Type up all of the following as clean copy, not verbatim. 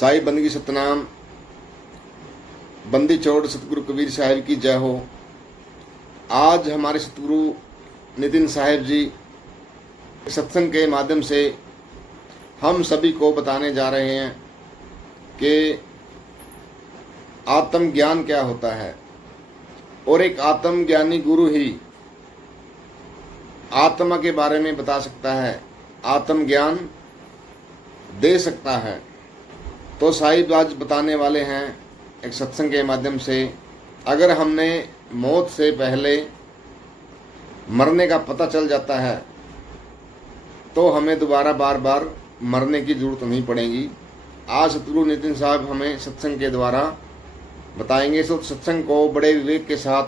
साई बंदगी सतनाम, बंदी छोड़ सतगुरु कबीर साहिब की जय हो। आज हमारे सतगुरु नितिन साहिब जी सत्संग के माध्यम से हम सभी को बताने जा रहे हैं कि आत्मज्ञान क्या होता है, और एक आत्मज्ञानी गुरु ही आत्मा के बारे में बता सकता है, आत्मज्ञान दे सकता है। तो साहिब आज बताने वाले हैं एक सत्संग के माध्यम से, अगर हमने मौत से पहले मरने का पता चल जाता है तो हमें दोबारा बार बार मरने की जरूरत नहीं पड़ेगी। आज सतगुरु नितिन साहब हमें सत्संग के द्वारा बताएंगे। तो सत्संग को बड़े विवेक के साथ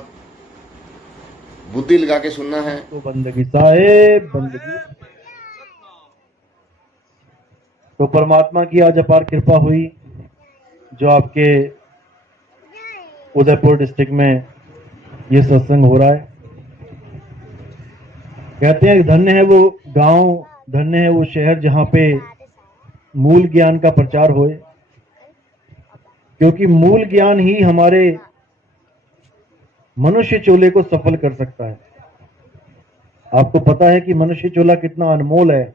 बुद्धि लगा के सुनना है। तो बंदगी साहेब बंदगी, तो परमात्मा की आज अपार कृपा हुई जो आपके उदयपुर डिस्ट्रिक्ट में ये सत्संग हो रहा है। कहते हैं धन्य है वो गांव, धन्य है वो शहर जहां पे मूल ज्ञान का प्रचार होए, क्योंकि मूल ज्ञान ही हमारे मनुष्य चोले को सफल कर सकता है। आपको पता है कि मनुष्य चोला कितना अनमोल है,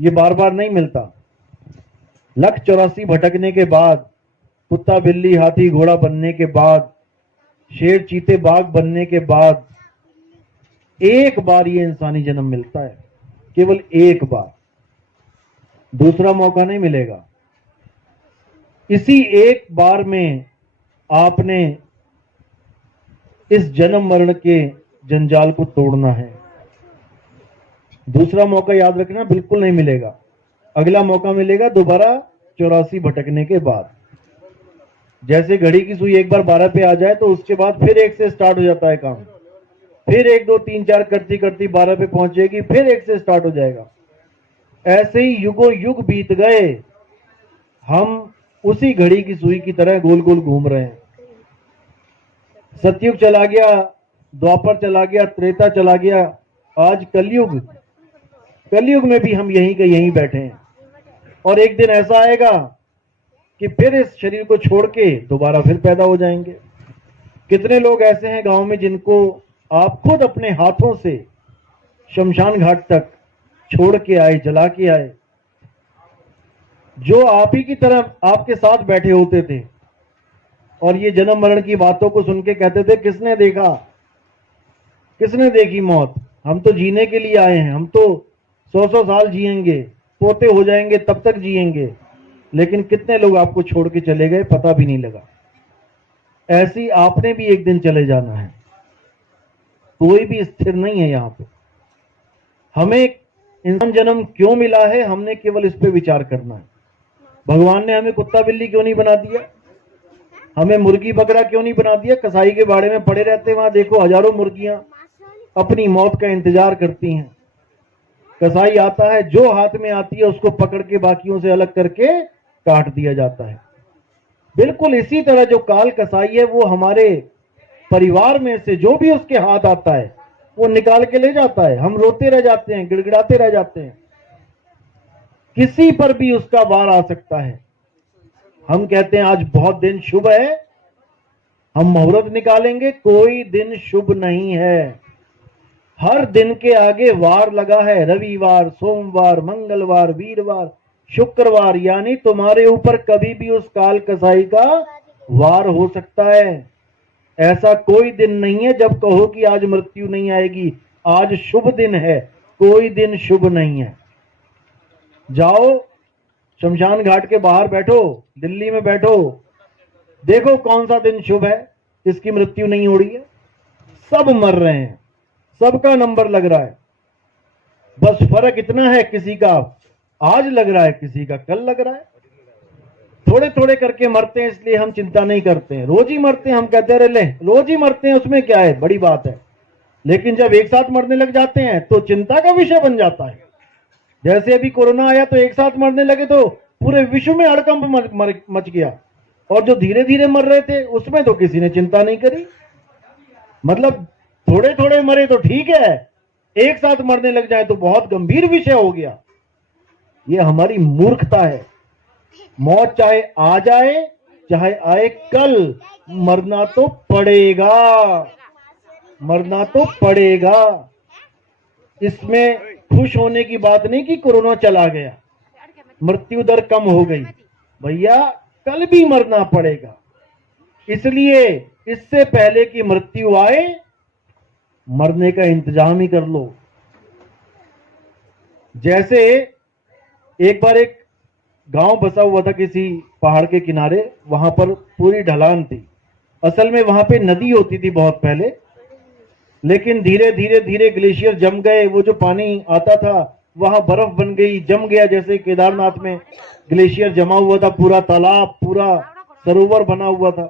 ये बार बार नहीं मिलता। 184 भटकने के बाद, कुत्ता बिल्ली हाथी घोड़ा बनने के बाद, शेर चीते बाघ बनने के बाद एक बार ये इंसानी जन्म मिलता है, केवल एक बार, दूसरा मौका नहीं मिलेगा। इसी एक बार में आपने इस जन्म मरण के जंजाल को तोड़ना है। दूसरा मौका याद रखना बिल्कुल नहीं मिलेगा। अगला मौका मिलेगा दोबारा 84 भटकने के बाद। जैसे घड़ी की सुई एक बार 12 पे आ जाए तो उसके बाद फिर 1 से स्टार्ट हो जाता है काम, फिर 1 2 3 4 करती करती 12 पे पहुंचेगी, फिर 1 से स्टार्ट हो जाएगा। ऐसे ही युगों युग बीत गए, हम उसी घड़ी की सुई की तरह गोल गोल घूम रहे हैं। सतयुग चला गया, द्वापर चला गया, त्रेता चला गया, आज कलयुग। कलयुग में भी हम यहीं के यहीं बैठे हैं, और एक दिन ऐसा आएगा कि फिर इस शरीर को छोड़ के दोबारा फिर पैदा हो जाएंगे। कितने लोग ऐसे हैं गांव में जिनको आप खुद अपने हाथों से शमशान घाट तक छोड़ के आए, जला के आए, जो आप ही की तरह आपके साथ बैठे होते थे, और ये जन्म मरण की बातों को सुन के कहते थे किसने देखा, किसने देखी मौत, हम तो जीने के लिए आए हैं, हम तो 100-100 साल जिएंगे, पोते हो जाएंगे तब तक जिएंगे। लेकिन कितने लोग आपको छोड़ के चले गए, पता भी नहीं लगा। ऐसी आपने भी एक दिन चले जाना है, कोई भी स्थिर नहीं है यहां पे। हमें इंसान जन्म क्यों मिला है, हमने केवल इस पे विचार करना है। भगवान ने हमें कुत्ता बिल्ली क्यों नहीं बना दिया, हमें मुर्गी बकरा क्यों नहीं बना दिया। कसाई के बाड़े में पड़े रहते हैं, वहां देखो हजारों मुर्गियां अपनी मौत का इंतजार करती हैं। कसाई आता है, जो हाथ में आती है उसको पकड़ के बाकियों से अलग करके काट दिया जाता है। बिल्कुल इसी तरह जो काल कसाई है वो हमारे परिवार में से जो भी उसके हाथ आता है वो निकाल के ले जाता है। हम रोते रह जाते हैं, गिड़गिड़ाते रह जाते हैं, किसी पर भी उसका वार आ सकता है। हम कहते हैं आज बहुत दिन शुभ है, हम मुहूर्त निकालेंगे, कोई दिन शुभ नहीं है। हर दिन के आगे वार लगा है, रविवार, सोमवार, मंगलवार, वीरवार, शुक्रवार, यानी तुम्हारे ऊपर कभी भी उस काल कसाई का वार हो सकता है। ऐसा कोई दिन नहीं है जब कहो कि आज मृत्यु नहीं आएगी, आज शुभ दिन है, कोई दिन शुभ नहीं है। जाओ शमशान घाट के बाहर बैठो, दिल्ली में बैठो, देखो कौन सा दिन शुभ है, इसकी मृत्यु नहीं हो रही है। सब मर रहे हैं, सबका नंबर लग रहा है, बस फर्क इतना है किसी का आज लग रहा है, किसी का कल लग रहा है। थोड़े थोड़े करके मरते हैं, इसलिए हम चिंता नहीं करते हैं। रोज ही मरते हैं, हम कहते रहे ले रोज ही मरते हैं, उसमें क्या है, बड़ी बात है। लेकिन जब एक साथ मरने लग जाते हैं तो चिंता का विषय बन जाता है। जैसे अभी कोरोना आया तो एक साथ मरने लगे तो पूरे विश्व में हड़कंप मच गया, और जो धीरे धीरे मर रहे थे उसमें तो किसी ने चिंता नहीं करी। मतलब थोड़े थोड़े मरे तो ठीक है, एक साथ मरने लग जाए तो बहुत गंभीर विषय हो गया। ये हमारी मूर्खता है। मौत चाहे आ जाए चाहे आए कल, मरना तो पड़ेगा, मरना तो पड़ेगा। इसमें खुश होने की बात नहीं कि कोरोना चला गया, मृत्यु दर कम हो गई, भैया कल भी मरना पड़ेगा। इसलिए इससे पहले कि मृत्यु आए, मरने का इंतजाम ही कर लो। जैसे एक बार एक गांव बसा हुआ था किसी पहाड़ के किनारे, वहां पर पूरी ढलान थी। असल में वहां पे नदी होती थी बहुत पहले, लेकिन धीरे धीरे धीरे ग्लेशियर जम गए, वो जो पानी आता था वहां बर्फ बन गई, जम गया। जैसे केदारनाथ में ग्लेशियर जमा हुआ था, पूरा तालाब, पूरा सरोवर बना हुआ था,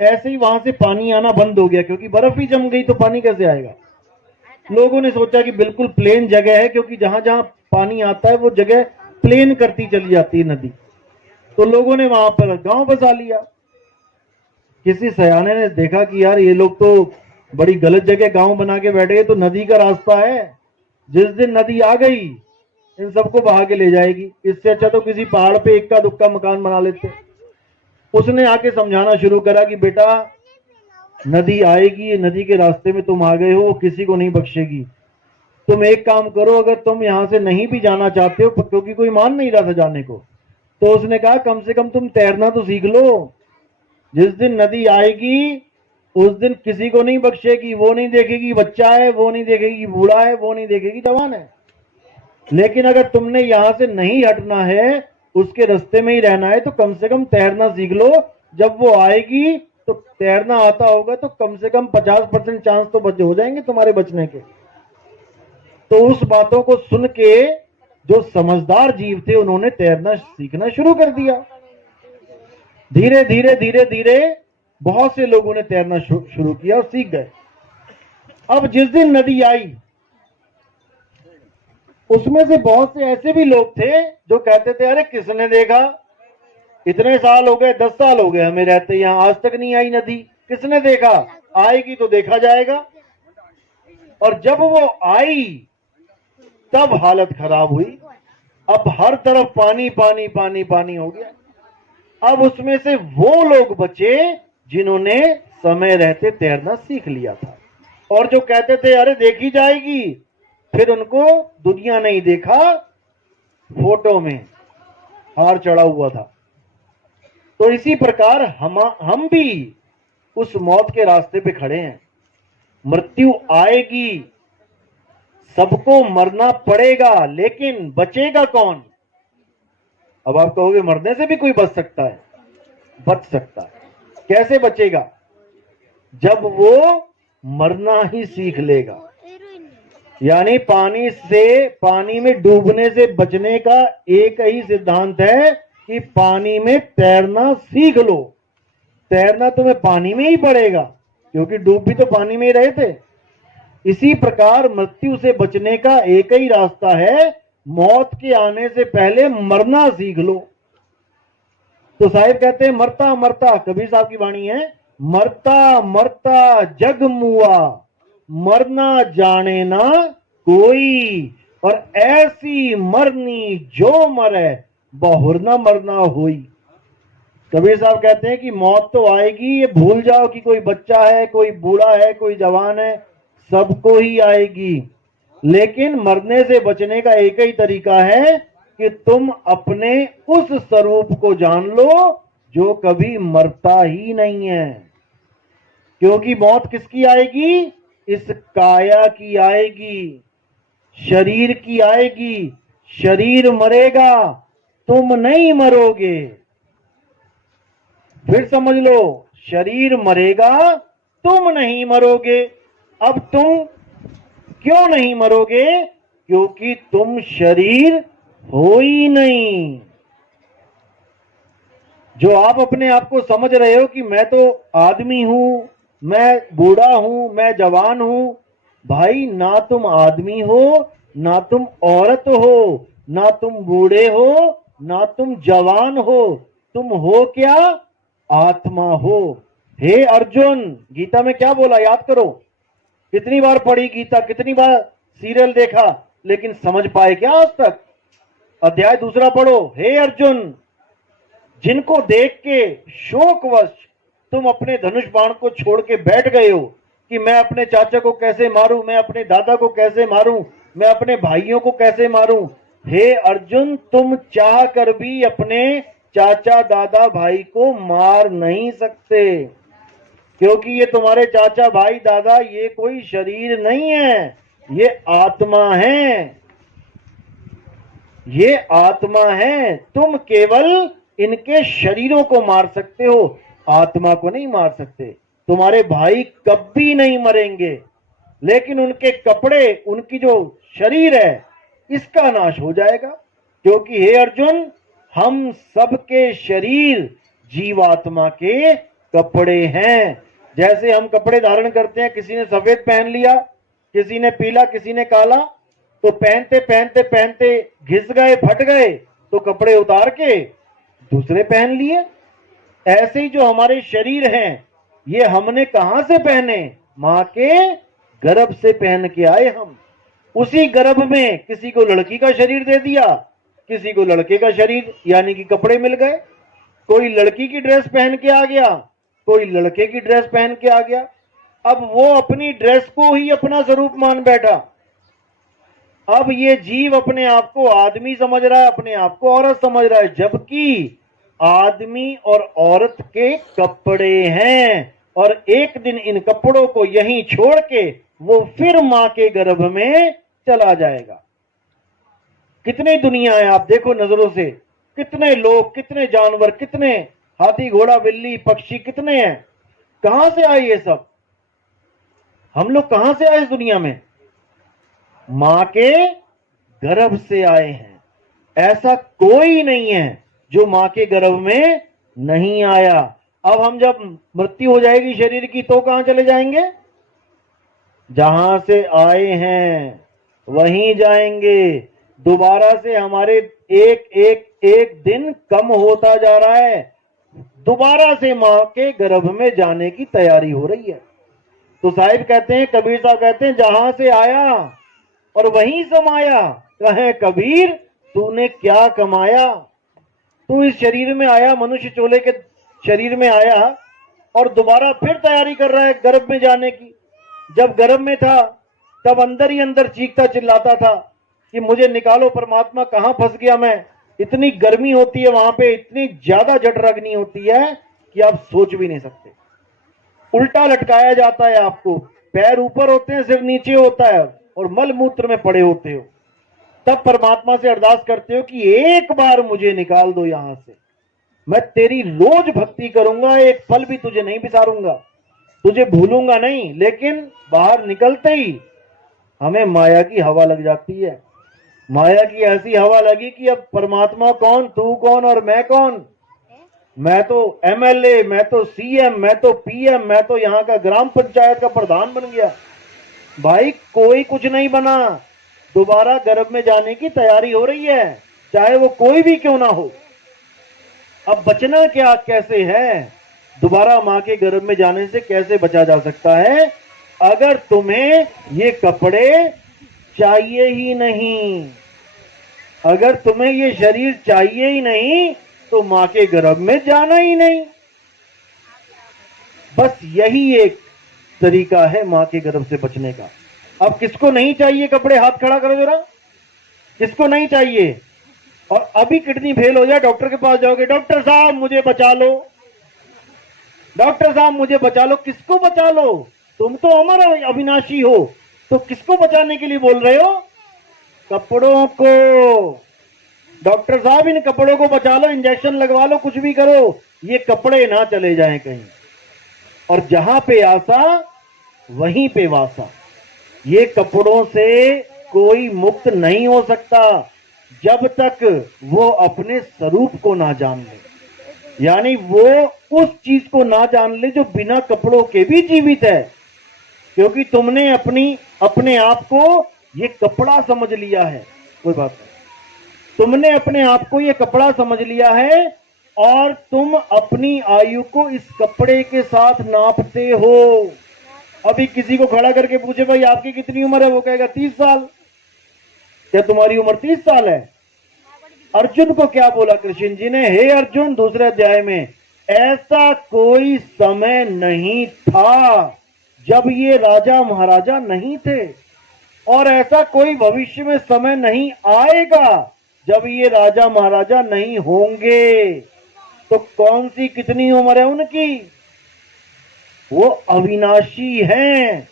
ऐसे ही वहां से पानी आना बंद हो गया, क्योंकि बर्फ ही जम गई तो पानी कैसे आएगा। लोगों ने सोचा कि बिल्कुल प्लेन जगह है, क्योंकि जहां जहां पानी आता है वो जगह प्लेन करती चली जाती है नदी, तो लोगों ने वहां पर गांव बसा लिया। किसी सयाने ने देखा कि यार ये लोग तो बड़ी गलत जगह गांव बना के बैठे, तो नदी का रास्ता है, जिस दिन नदी आ गई इन सबको बहा के ले जाएगी, इससे अच्छा तो किसी पहाड़ पे इक्का दुक्का मकान बना लेते। उसने आके समझाना शुरू करा कि बेटा नदी आएगी, नदी के रास्ते में तुम आ गए हो, वो किसी को नहीं बख्शेगी। तुम एक काम करो, अगर तुम यहां से नहीं भी जाना चाहते हो, क्योंकि कोई मान नहीं रहा था जाने को, तो उसने कहा कम से कम तुम तैरना तो सीख लो। जिस दिन नदी आएगी उस दिन किसी को नहीं बख्शेगी, वो नहीं देखेगी बच्चा है, वो नहीं देखेगी बूढ़ा है, वो नहीं देखेगी जवान है। लेकिन अगर तुमने यहां से नहीं हटना है, उसके रास्ते में ही रहना है, तो कम से कम तैरना सीख लो। जब वो आएगी तो तैरना आता होगा तो कम से कम 50% चांस तो बच हो जाएंगे तुम्हारे बचने के। तो उस बातों को सुन के जो समझदार जीव थे उन्होंने तैरना सीखना शुरू कर दिया। धीरे धीरे धीरे धीरे बहुत से लोगों ने तैरना शुरू किया और सीख गए। अब जिस दिन नदी आई, उसमें से बहुत से ऐसे भी लोग थे जो कहते थे अरे किसने देखा, इतने साल हो गए, 10 साल हो गए हमें रहते यहां, आज तक नहीं आई नदी, किसने देखा, आएगी तो देखा जाएगा। और जब वो आई तब हालत खराब हुई। अब हर तरफ पानी पानी पानी पानी हो गया। अब उसमें से वो लोग बचे जिन्होंने समय रहते तैरना सीख लिया था, और जो कहते थे अरे देखी जाएगी, फिर उनको दुनिया नहीं देखा, फोटो में हार चढ़ा हुआ था। तो इसी प्रकार हम भी उस मौत के रास्ते पे खड़े हैं। मृत्यु आएगी, सबको मरना पड़ेगा, लेकिन बचेगा कौन। अब आप कहोगे मरने से भी कोई बच सकता है, बच सकता है। कैसे बचेगा, जब वो मरना ही सीख लेगा। यानी पानी में डूबने से बचने का एक ही सिद्धांत है कि पानी में तैरना सीख लो। तैरना तुम्हें पानी में ही पड़ेगा, क्योंकि डूब भी तो पानी में ही रहे थे। इसी प्रकार मृत्यु से बचने का एक ही रास्ता है, मौत के आने से पहले मरना सीख लो। तो साहिब कहते हैं मरता मरता, कबीर साहब की वाणी है, मरता मरता जग मुआ, मरना जाने ना कोई, और ऐसी मरनी जो मरे बहुर ना मरना होई। कबीर साहब कहते हैं कि मौत तो आएगी, ये भूल जाओ कि कोई बच्चा है, कोई बूढ़ा है, कोई जवान है, सबको ही आएगी। लेकिन मरने से बचने का एक ही तरीका है कि तुम अपने उस स्वरूप को जान लो जो कभी मरता ही नहीं है। क्योंकि मौत किसकी आएगी, इस काया की आएगी, शरीर की आएगी। शरीर मरेगा, तुम नहीं मरोगे। फिर समझ लो, शरीर मरेगा, तुम नहीं मरोगे। अब तुम क्यों नहीं मरोगे, क्योंकि तुम शरीर हो ही नहीं। जो आप अपने आप को समझ रहे हो कि मैं तो आदमी हूं, मैं बूढ़ा हूं, मैं जवान हूं, भाई ना तुम आदमी हो, ना तुम औरत हो, ना तुम बूढ़े हो, ना तुम जवान हो। तुम हो क्या, आत्मा हो। हे अर्जुन, गीता में क्या बोला याद करो, कितनी बार पढ़ी गीता, कितनी बार सीरियल देखा, लेकिन समझ पाए क्या आज तक। अध्याय 2 पढ़ो। हे अर्जुन, जिनको देख के शोकवश तुम अपने धनुष बाण को छोड़ के बैठ गए हो कि मैं अपने चाचा को कैसे मारूं, मैं अपने दादा को कैसे मारूं, मैं अपने भाइयों को कैसे मारूं। हे अर्जुन, तुम चाह कर भी अपने चाचा दादा भाई को मार नहीं सकते, क्योंकि ये तुम्हारे चाचा भाई दादा ये कोई शरीर नहीं है, ये आत्मा है, ये आत्मा है। तुम केवल इनके शरीरों को मार सकते हो, आत्मा को नहीं मार सकते। तुम्हारे भाई कभी नहीं मरेंगे, लेकिन उनके कपड़े, उनकी जो शरीर है, इसका नाश हो जाएगा। क्योंकि हे अर्जुन, हम सबके शरीर जीवात्मा के कपड़े हैं। जैसे हम कपड़े धारण करते हैं, किसी ने सफेद पहन लिया, किसी ने पीला, किसी ने काला, तो पहनते पहनते पहनते घिस गए, फट गए, तो कपड़े उतार के दूसरे पहन लिए। ऐसे ही जो हमारे शरीर हैं, ये हमने कहां से पहने? मां के गर्भ से पहन के आए हम। उसी गर्भ में किसी को लड़की का शरीर दे दिया, किसी को लड़के का शरीर, यानी कि कपड़े मिल गए। कोई लड़की की ड्रेस पहन के आ गया, कोई लड़के की ड्रेस पहन के आ गया। अब वो अपनी ड्रेस को ही अपना स्वरूप मान बैठा। अब ये जीव अपने आप को आदमी समझ रहा है, अपने आप को औरत समझ रहा है, जबकि आदमी और औरत के कपड़े हैं। और एक दिन इन कपड़ों को यहीं छोड़ के वो फिर मां के गर्भ में चला जाएगा। कितनी दुनिया है, आप देखो नजरों से, कितने लोग, कितने जानवर, कितने हाथी घोड़ा बिल्ली पक्षी कितने हैं। कहां से आए ये सब? हम लोग कहां से आए इस दुनिया में? मां के गर्भ से आए हैं। ऐसा कोई नहीं है जो मां के गर्भ में नहीं आया। अब हम जब मृत्यु हो जाएगी शरीर की, तो कहां चले जाएंगे? जहां से आए हैं वहीं जाएंगे। दोबारा से हमारे एक एक एक दिन कम होता जा रहा है, दोबारा से मां के गर्भ में जाने की तैयारी हो रही है। तो साहिब कहते हैं, कबीर साहब कहते हैं, जहां से आया और वहीं समाया, कहे कबीर तूने क्या कमाया। तू इस शरीर में आया, मनुष्य चोले के शरीर में आया, और दोबारा फिर तैयारी कर रहा है गर्भ में जाने की। जब गर्भ में था तब अंदर ही अंदर चीखता चिल्लाता था कि मुझे निकालो परमात्मा, कहां फंस गया मैं। इतनी गर्मी होती है वहां पे, इतनी ज्यादा जठराग्नि होती है कि आप सोच भी नहीं सकते। उल्टा लटकाया जाता है आपको, पैर ऊपर होते हैं, सिर नीचे होता है, और मल मूत्र में पड़े होते हो। तब परमात्मा से अरदास करते हो कि एक बार मुझे निकाल दो यहां से, मैं तेरी रोज भक्ति करूंगा, एक पल भी तुझे नहीं बिसारूंगा, तुझे भूलूंगा नहीं। लेकिन बाहर निकलते ही हमें माया की हवा लग जाती है। माया की ऐसी हवा लगी कि अब परमात्मा कौन, तू कौन और मैं कौन। मैं तो एमएलए, मैं तो सीएम, मैं तो पीएम, मैं तो यहाँ का ग्राम पंचायत का प्रधान बन गया। भाई कोई कुछ नहीं बना, दोबारा गर्भ में जाने की तैयारी हो रही है, चाहे वो कोई भी क्यों ना हो। अब बचना क्या कैसे है? दोबारा मां के गर्भ में जाने से कैसे बचा जा सकता है? अगर तुम्हें ये कपड़े चाहिए ही नहीं, अगर तुम्हें ये शरीर चाहिए ही नहीं, तो मां के गर्भ में जाना ही नहीं। बस यही एक तरीका है मां के गर्भ से बचने का। अब किसको नहीं चाहिए कपड़े? हाथ खड़ा करो जरा, किसको नहीं चाहिए? और अभी किडनी फेल हो जाए, डॉक्टर के पास जाओगे, डॉक्टर साहब मुझे बचा लो, डॉक्टर साहब मुझे बचा लो। किसको बचा लो? तुम तो अमर अविनाशी हो, तो किसको बचाने के लिए बोल रहे हो? कपड़ों को। डॉक्टर साहब इन कपड़ों को बचा लो, इंजेक्शन लगवा लो, कुछ भी करो, ये कपड़े ना चले जाएं कहीं। और जहां पे आशा वहीं पे वासा। ये कपड़ों से कोई मुक्त नहीं हो सकता जब तक वो अपने स्वरूप को ना जान ले, यानी वो उस चीज को ना जान ले जो बिना कपड़ों के भी जीवित है। क्योंकि तुमने अपने आप को ये कपड़ा समझ लिया है। कोई बात नहीं, तुमने अपने आप को ये कपड़ा समझ लिया है, और तुम अपनी आयु को इस कपड़े के साथ नापते हो। अभी किसी को खड़ा करके पूछे भाई आपकी कितनी उम्र है, वो कहेगा 30 साल। क्या तुम्हारी उम्र 30 साल है? अर्जुन को क्या बोला कृष्ण जी ने? हे अर्जुन, दूसरे अध्याय में, ऐसा कोई समय नहीं था जब ये राजा महाराजा नहीं थे, और ऐसा कोई भविष्य में समय नहीं आएगा जब ये राजा महाराजा नहीं होंगे। तो कौन सी कितनी उम्र है उनकी? वो अविनाशी हैं,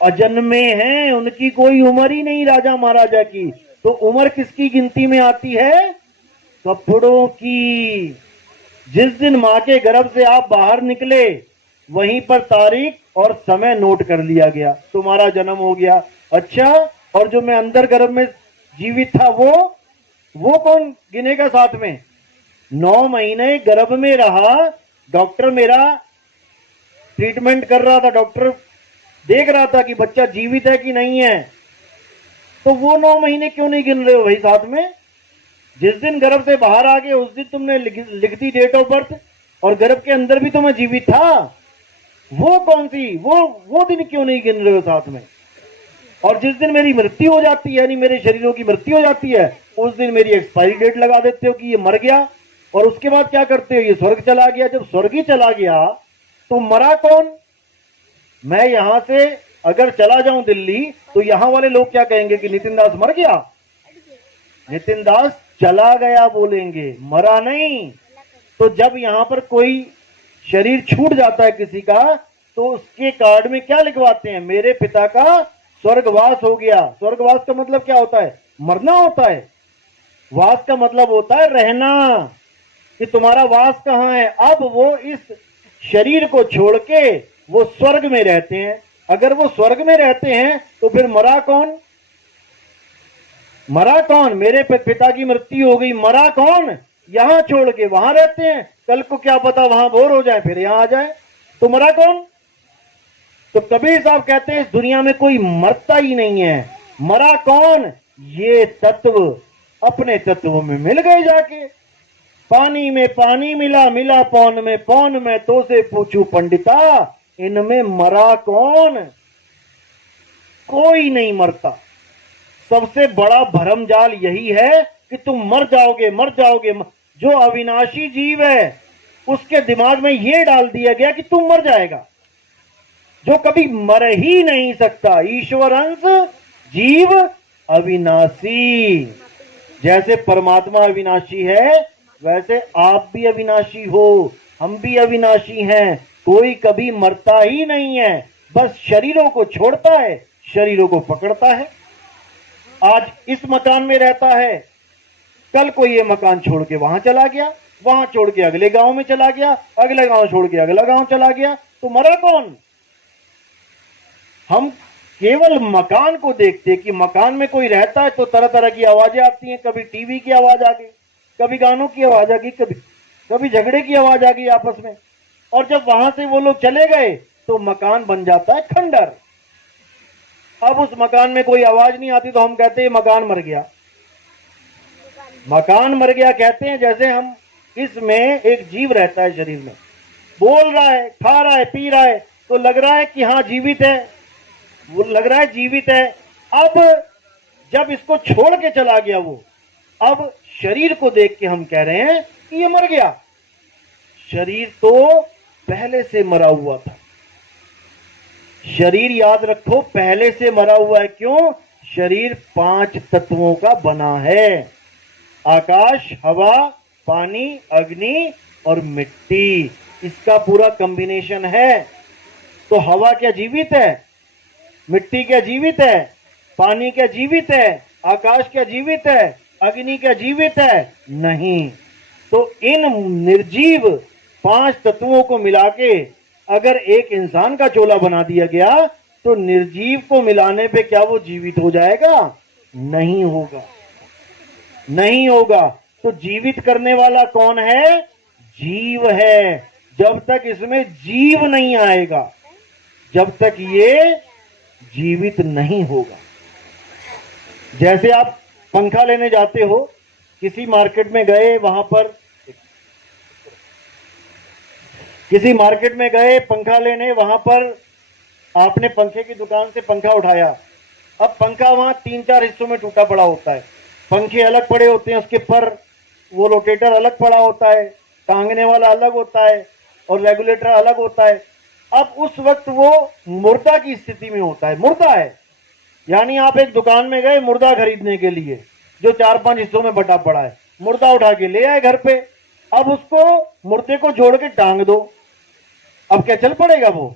अजन्मे हैं, उनकी कोई उम्र ही नहीं राजा महाराजा की। तो उम्र किसकी गिनती में आती है? कपड़ों की। जिस दिन मां के गर्भ से आप बाहर निकले, वहीं पर तारीख और समय नोट कर लिया गया, तुम्हारा जन्म हो गया। अच्छा, और जो मैं अंदर गर्भ में जीवित था वो कौन गिनेगा साथ में? 9 महीने गर्भ में रहा, डॉक्टर मेरा ट्रीटमेंट कर रहा था, डॉक्टर देख रहा था कि बच्चा जीवित है कि नहीं है। तो वो 9 महीने क्यों नहीं गिन रहे हो भाई साथ में? जिस दिन गर्भ से बाहर आ गए उस दिन तुमने लिख दी डेट ऑफ बर्थ, और गर्भ के अंदर भी तो मैं जीवित था। वो कौन सी, वो दिन क्यों नहीं गिन रहे हो साथ में? और जिस दिन मेरी मृत्यु हो जाती है, यानी मेरे शरीरों की मृत्यु हो जाती है, उस दिन मेरी एक्सपायरी डेट लगा देते हो कि ये मर गया। और उसके बाद क्या करते हो? ये स्वर्ग चला गया। जब स्वर्ग ही चला गया तो मरा कौन? मैं यहां से अगर चला जाऊं दिल्ली, तो यहां वाले लोग क्या कहेंगे कि नितिन दास मर गया? नितिन दास चला गया बोलेंगे, मरा नहीं। तो जब यहां पर कोई शरीर छूट जाता है किसी का, तो उसके कार्ड में क्या लिखवाते हैं? मेरे पिता का स्वर्गवास हो गया। स्वर्गवास का मतलब क्या होता है? मरना होता है। वास का मतलब होता है रहना, कि तुम्हारा वास कहां है। अब वो इस शरीर को छोड़ के वो स्वर्ग में रहते हैं। अगर वो स्वर्ग में रहते हैं तो फिर मरा कौन? मरा कौन? मेरे पिता की मृत्यु हो गई, मरा कौन? यहां छोड़ के वहां रहते हैं। कल को क्या पता वहां बोर हो जाए फिर यहां आ जाए, तो मरा कौन? तो कबीर साहब कहते हैं इस दुनिया में कोई मरता ही नहीं है। मरा कौन? ये तत्व अपने तत्व में मिल गए जाके। पानी में पानी मिला, मिला पौन में तो से पूछू पंडिता, इनमें मरा कौन? कोई नहीं मरता। सबसे बड़ा भरमजाल यही है कि तुम मर जाओगे, मर जाओगे। जो अविनाशी जीव है उसके दिमाग में यह डाल दिया गया कि तुम मर जाएगा, जो कभी मर ही नहीं सकता। ईश्वर अंश, जीव अविनाशी। जैसे परमात्मा अविनाशी है, वैसे आप भी अविनाशी हो, हम भी अविनाशी हैं। कोई कभी मरता ही नहीं है, बस शरीरों को छोड़ता है, शरीरों को पकड़ता है। आज इस मकान में रहता है, कल को ये मकान छोड़ के वहां चला गया, वहां छोड़ के अगले गांव में चला गया, अगले गांव छोड़ के अगला गांव चला गया, तो मरा कौन? हम केवल मकान को देखते कि मकान में कोई रहता है तो तरह तरह की आवाजें आती हैं। कभी टीवी की आवाज आ गई, कभी गानों की आवाज आ गई, कभी झगड़े की आवाज आ गई आपस में। और जब वहां से वो लोग चले गए तो मकान बन जाता है खंडर। अब उस मकान में कोई आवाज नहीं आती तो हम कहते हैं मकान मर गया। मकान मर गया कहते हैं जैसे हम इसमें एक जीव रहता है शरीर में, बोल रहा है, खा रहा है, पी रहा है, तो लग रहा है कि हाँ जीवित है, वो लग रहा है जीवित है। अब जब इसको छोड़ के चला गया वो, अब शरीर को देख के हम कह रहे हैं कि ये मर गया। शरीर तो पहले से मरा हुआ था। शरीर याद रखो पहले से मरा हुआ है। क्यों? शरीर 5 तत्वों का बना है। आकाश, हवा, पानी, अग्नि और मिट्टी, इसका पूरा कॉम्बिनेशन है। तो हवा क्या जीवित है? मिट्टी क्या जीवित है? पानी क्या जीवित है? आकाश क्या जीवित है? अग्नि क्या जीवित है? नहीं। तो इन निर्जीव 5 तत्वों को मिला के अगर एक इंसान का चोला बना दिया गया तो निर्जीव को मिलाने पे क्या वो जीवित हो जाएगा? नहीं होगा, नहीं होगा। तो जीवित करने वाला कौन है? जीव है। जब तक इसमें जीव नहीं आएगा, जब तक ये जीवित नहीं होगा। जैसे आप पंखा लेने जाते हो, किसी मार्केट में गए, वहां पर किसी मार्केट में गए पंखा लेने, वहां पर आपने पंखे की दुकान से पंखा उठाया। अब पंखा वहां 3-4 हिस्सों में टूटा पड़ा होता है, पंखे अलग पड़े होते हैं, उसके पर वो रोटेटर अलग पड़ा होता है, टांगने वाला अलग होता है और रेगुलेटर अलग होता है। अब उस वक्त वो मुर्दा की स्थिति में होता है, मुर्दा है। यानी आप एक दुकान में गए मुर्दा खरीदने के लिए, जो 4-5 हिस्सों में बटा पड़ा है, मुर्दा उठा के ले आए घर पे। अब उसको मुर्दे को जोड़ के टांग दो, अब क्या चल पड़ेगा? वो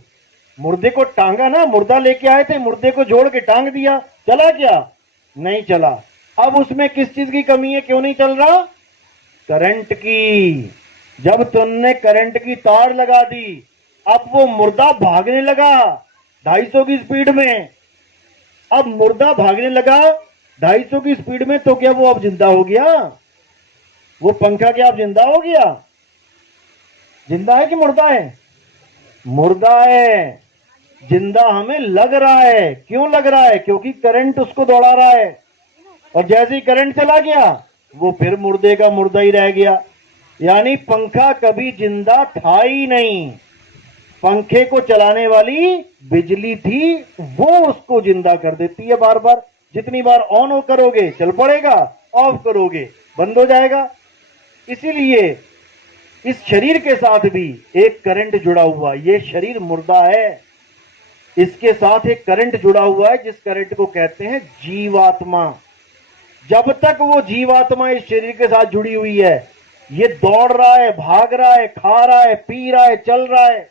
मुर्दे को टांगा ना, मुर्दा लेके आए थे, मुर्दे को जोड़ के टांग दिया, चला क्या? नहीं चला। अब उसमें किस चीज की कमी है, क्यों नहीं चल रहा? करंट की। जब तुमने करंट की तार लगा दी, अब वो मुर्दा भागने लगा 250 की स्पीड में। अब मुर्दा भागने लगा 250 की स्पीड में, तो क्या वो अब जिंदा हो गया? वो पंखा क्या अब जिंदा हो गया? जिंदा है कि मुर्दा है? मुर्दा है। जिंदा हमें लग रहा है। क्यों लग रहा है? क्योंकि करंट उसको दौड़ा रहा है, और जैसे ही करंट चला गया वो फिर मुर्दे का मुर्दा ही रह गया। यानी पंखा कभी जिंदा था ही नहीं। पंखे को चलाने वाली बिजली थी, वो उसको जिंदा कर देती है बार बार। जितनी बार ऑन करोगे चल पड़ेगा, ऑफ करोगे बंद हो जाएगा। इसीलिए इस शरीर के साथ भी एक करंट जुड़ा हुआ, ये शरीर मुर्दा है, इसके साथ एक करंट जुड़ा हुआ है, जिस करंट को कहते हैं जीवात्मा। जब तक वो जीवात्मा इस शरीर के साथ जुड़ी हुई है, ये दौड़ रहा है, भाग रहा है, खा रहा है, पी रहा है, चल रहा है,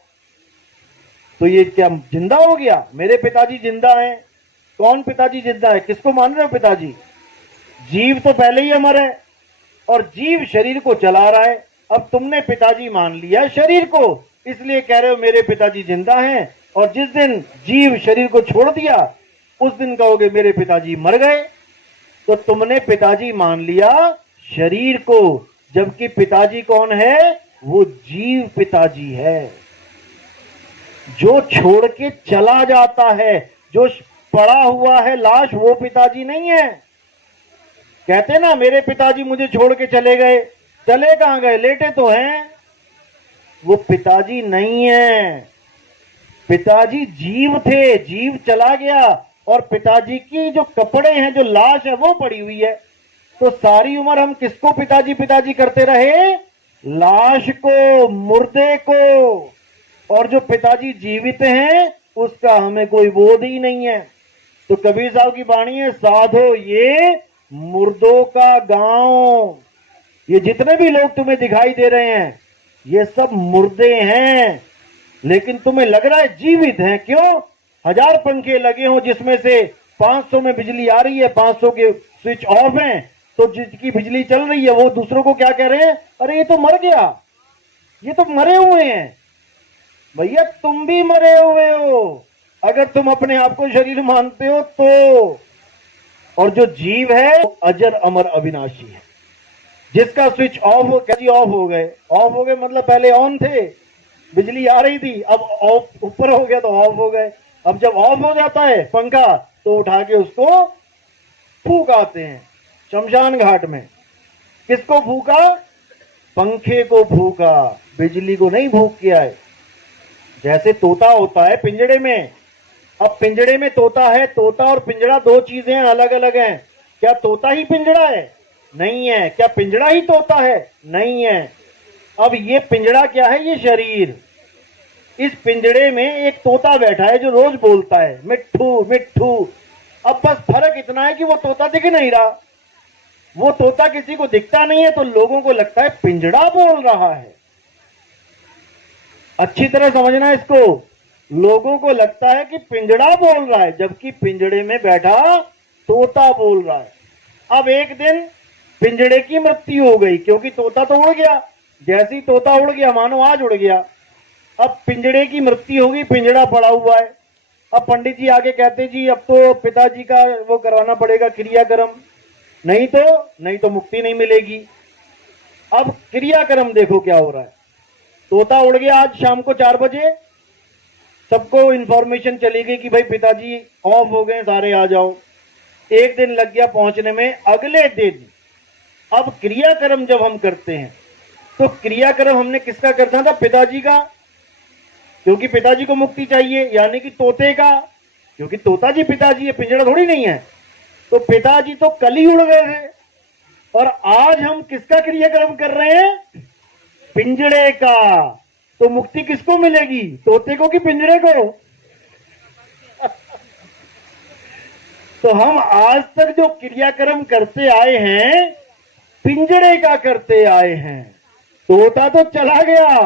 तो ये क्या जिंदा हो गया? मेरे पिताजी जिंदा हैं। कौन पिताजी जिंदा है? किसको मान रहे हो पिताजी? जीव तो पहले ही अमर है, और जीव शरीर को चला रहा है। अब तुमने पिताजी मान लिया शरीर को, इसलिए कह रहे हो मेरे पिताजी जिंदा हैं, और जिस दिन जीव शरीर को छोड़ दिया उस दिन कहोगे मेरे पिताजी मर गए। तो तुमने पिताजी मान लिया शरीर को, जबकि पिताजी कौन है? वो जीव पिताजी है, जो छोड़ के चला जाता है, जो पड़ा हुआ है लाश, वो पिताजी नहीं है। कहते ना मेरे पिताजी मुझे छोड़ के चले गए, चले कहां गए? लेटे तो हैं। वो पिताजी नहीं है। पिताजी जीव थे, जीव चला गया, और पिताजी की जो कपड़े हैं, जो लाश है, वो पड़ी हुई है। तो सारी उम्र हम किसको पिताजी पिताजी करते रहे? लाश को, मुर्दे को। और जो पिताजी जीवित हैं उसका हमें कोई बोध ही नहीं है। तो कबीर साहब की वाणी है, साधो ये मुर्दों का गांव। ये जितने भी लोग तुम्हें दिखाई दे रहे हैं ये सब मुर्दे हैं, लेकिन तुम्हें लग रहा है जीवित हैं। क्यों? 1000 पंखे लगे हों, जिसमें से 500 में बिजली आ रही है, 500 के स्विच ऑफ हैं, तो जिसकी बिजली चल रही है वो दूसरों को क्या कह रहे हैं? अरे ये तो मर गया, ये तो मरे हुए हैं। भैया तुम भी मरे हुए हो, अगर तुम अपने आप को शरीर मानते हो तो। और जो जीव है वो अजर अमर अविनाशी है, जिसका स्विच ऑफ हो, कैसे ऑफ हो गए? ऑफ हो गए मतलब पहले ऑन थे, बिजली आ रही थी, अब ऑफ ऊपर हो गया तो ऑफ हो गए। अब जब ऑफ हो जाता है पंखा तो उठा के उसको फूंक आते हैं शमशान घाट में। किसको फूका? पंखे को फूका, बिजली को नहीं फूक के आए। जैसे तोता होता है पिंजड़े में, अब पिंजड़े में तोता है, तोता और पिंजड़ा दो चीजें अलग अलग हैं। क्या तोता ही पिंजड़ा है? नहीं है। क्या पिंजड़ा ही तोता है? नहीं है। अब ये पिंजड़ा क्या है? ये शरीर। इस पिंजड़े में एक तोता बैठा है जो रोज बोलता है मिट्ठू मिट्ठू। अब बस फर्क इतना है कि वो तोता दिख नहीं रहा, वो तोता किसी को दिखता नहीं है, तो लोगों को लगता है पिंजड़ा बोल रहा है। अच्छी तरह समझना इसको, लोगों को लगता है कि पिंजड़ा बोल रहा है, जबकि पिंजड़े में बैठा तोता बोल रहा है। अब एक दिन पिंजड़े की मृत्यु हो गई, क्योंकि तोता तो उड़ गया। जैसे ही तोता उड़ गया मानो आज उड़ गया। अब पिंजड़े की मृत्यु होगी, पिंजड़ा पड़ा हुआ है। अब पंडित जी आगे कहते जी अब तो पिताजी का वो करवाना पड़ेगा क्रियाक्रम, नहीं तो मुक्ति नहीं मिलेगी। अब क्रियाक्रम देखो क्या हो रहा है। तोता उड़ गया आज शाम को 4 बजे, सबको इंफॉर्मेशन चली गई कि भाई पिताजी ऑफ हो गए, सारे आ जाओ। एक दिन लग गया पहुंचने में। अगले दिन अब क्रियाक्रम जब हम करते हैं तो क्रियाक्रम हमने किसका करना था? पिताजी का, क्योंकि पिताजी को मुक्ति चाहिए, यानी कि तोते का, क्योंकि तोता जी पिताजी है, पिंजड़ा थोड़ी नहीं है। तो पिताजी तो कल ही उड़ गए थे, और आज हम किसका क्रियाक्रम कर रहे हैं? पिंजड़े का। तो मुक्ति किसको मिलेगी, तोते को कि पिंजड़े को? तो हम आज तक जो क्रियाक्रम करते आए हैं पिंजड़े का करते आए हैं। तोता तो चला गया,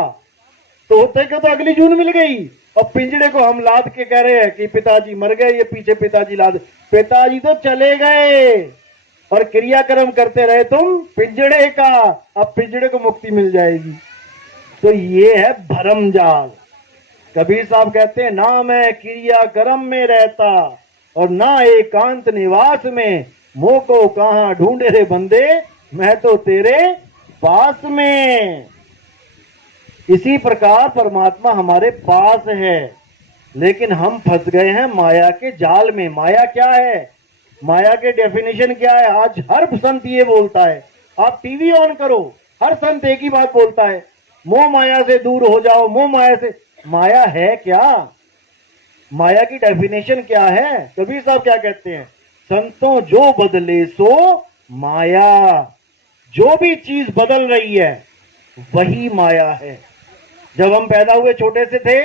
तोते को तो अगली जून मिल गई, और पिंजड़े को हम लाद के कह रहे हैं कि पिताजी मर गए, ये पीछे पिताजी लाद। पिताजी तो चले गए और क्रियाक्रम करते रहे तुम पिंजड़े का। अब पिंजड़े को मुक्ति मिल जाएगी। तो ये है भरमजाल। कबीर साहब कहते हैं, ना मैं क्रियाक्रम में रहता और ना एकांत निवास में, मोह को कहां ढूंढे रे बंदे, मैं तो तेरे पास में। इसी प्रकार परमात्मा हमारे पास है, लेकिन हम फंस गए हैं माया के जाल में। माया क्या है? माया के डेफिनेशन क्या है? आज हर संत ये बोलता है, आप टीवी ऑन करो, हर संत एक ही बात बोलता है, मोह माया से दूर हो जाओ, मोह माया से। माया है क्या? माया की डेफिनेशन क्या है? कबीर साहब क्या कहते हैं? संतों जो बदले सो माया। जो भी चीज बदल रही है वही माया है। जब हम पैदा हुए छोटे से थे,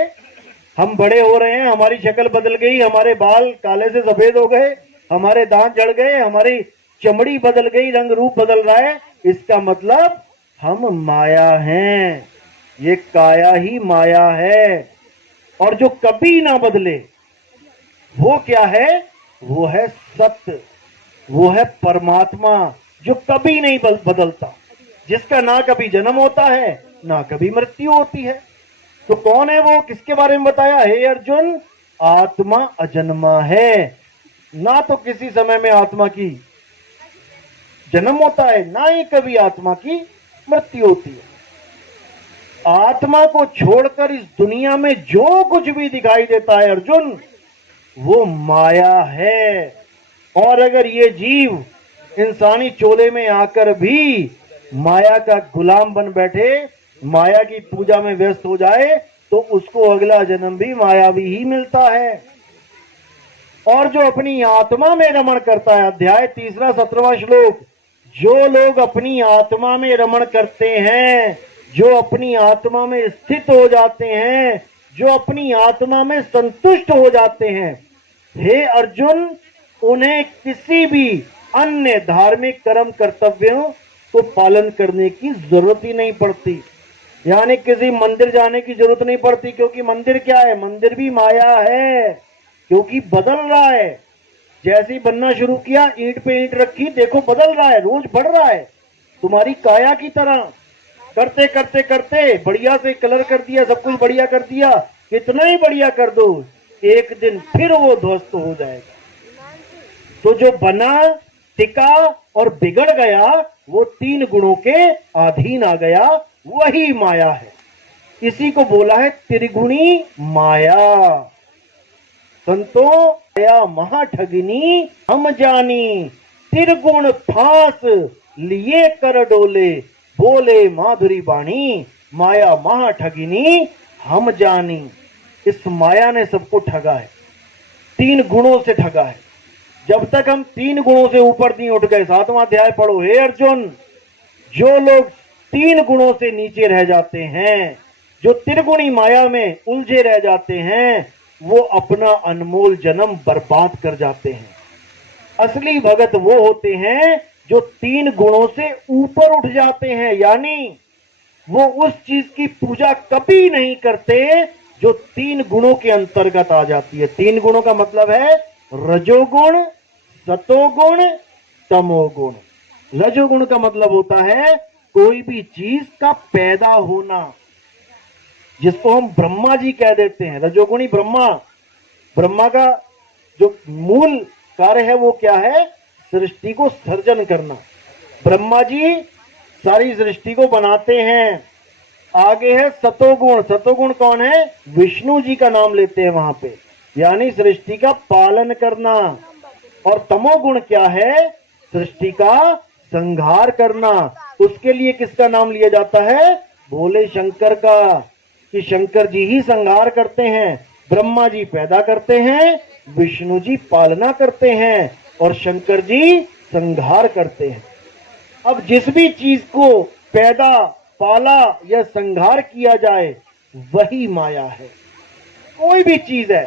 हम बड़े हो रहे हैं, हमारी शक्ल बदल गई, हमारे बाल काले से सफेद हो गए, हमारे दांत जड़ गए, हमारी चमड़ी बदल गई, रंग रूप बदल रहा है। इसका मतलब हम माया हैं। ये काया ही माया है। और जो कभी ना बदले वो क्या है? वो है सत्य, वो है परमात्मा जो कभी नहीं बदलता, जिसका ना कभी जन्म होता है ना कभी मृत्यु होती है। तो कौन है वो? किसके बारे में बताया? हे अर्जुन, आत्मा अजन्मा है। ना तो किसी समय में आत्मा की जन्म होता है, ना ही कभी आत्मा की मृत्यु होती है। आत्मा को छोड़कर इस दुनिया में जो कुछ भी दिखाई देता है अर्जुन, वो माया है। और अगर ये जीव इंसानी चोले में आकर भी माया का गुलाम बन बैठे, माया की पूजा में व्यस्त हो जाए, तो उसको अगला जन्म भी मायावी ही मिलता है। और जो अपनी आत्मा में रमण करता है, अध्याय 3 17वां श्लोक, जो लोग अपनी आत्मा में रमण करते हैं, जो अपनी आत्मा में स्थित हो जाते हैं, जो अपनी आत्मा में संतुष्ट हो जाते हैं, हे अर्जुन, उन्हें किसी भी अन्य धार्मिक कर्म कर्तव्यों को पालन करने की जरूरत ही नहीं पड़ती। यानी किसी मंदिर जाने की जरूरत नहीं पड़ती, क्योंकि मंदिर क्या है? मंदिर भी माया है, क्योंकि बदल रहा है। जैसे ही बनना शुरू किया, ईंट पे ईंट रखी, देखो बदल रहा है, रोज बढ़ रहा है। तुम्हारी काया की तरह करते करते करते बढ़िया से कलर कर दिया, सब कुछ बढ़िया कर दिया, कितना ही बढ़िया कर दो, एक दिन फिर वो ध्वस्त हो जाएगा। तो जो बना, टिका और बिगड़ गया, वो 3 गुणों के अधीन आ गया, वही माया है। इसी को बोला है त्रिगुणी माया। संतो माया महाठगिनी हम जानी, त्रिगुण फांस लिए कर डोले, बोले माधुरी बाणी, माया महाठगिनी हम जानी। इस माया ने सबको ठगा है, 3 गुणों से ठगा है। जब तक हम 3 गुणों से ऊपर नहीं उठ गए, 7वां अध्याय पढ़ो, हे अर्जुन, जो लोग 3 गुणों से नीचे रह जाते हैं, जो त्रिगुणी माया में उलझे रह जाते हैं, वो अपना अनमोल जन्म बर्बाद कर जाते हैं। असली भगत वो होते हैं जो 3 गुणों से ऊपर उठ जाते हैं, यानी वो उस चीज की पूजा कभी नहीं करते जो 3 गुणों के अंतर्गत आ जाती है। 3 गुणों का मतलब है रजोगुण, सतोगुण, तमोगुण। रजोगुण का मतलब होता है कोई भी चीज का पैदा होना, जिसको हम ब्रह्मा जी कह देते हैं, रजोगुणी ब्रह्मा। ब्रह्मा का जो मूल कार्य है वो क्या है? सृष्टि को सर्जन करना। ब्रह्मा जी सारी सृष्टि को बनाते हैं। आगे है सतोगुण। सतोगुण कौन है? विष्णु जी का नाम लेते हैं वहां पे, यानी सृष्टि का पालन करना। और तमोगुण क्या है? सृष्टि का संहार करना। उसके लिए किसका नाम लिया जाता है? भोले शंकर का, कि शंकर जी ही संहार करते हैं। ब्रह्मा जी पैदा करते हैं, विष्णु जी पालना करते हैं और शंकर जी संहार करते हैं। अब जिस भी चीज को पैदा पाला या संहार किया जाए वही माया है। कोई भी चीज है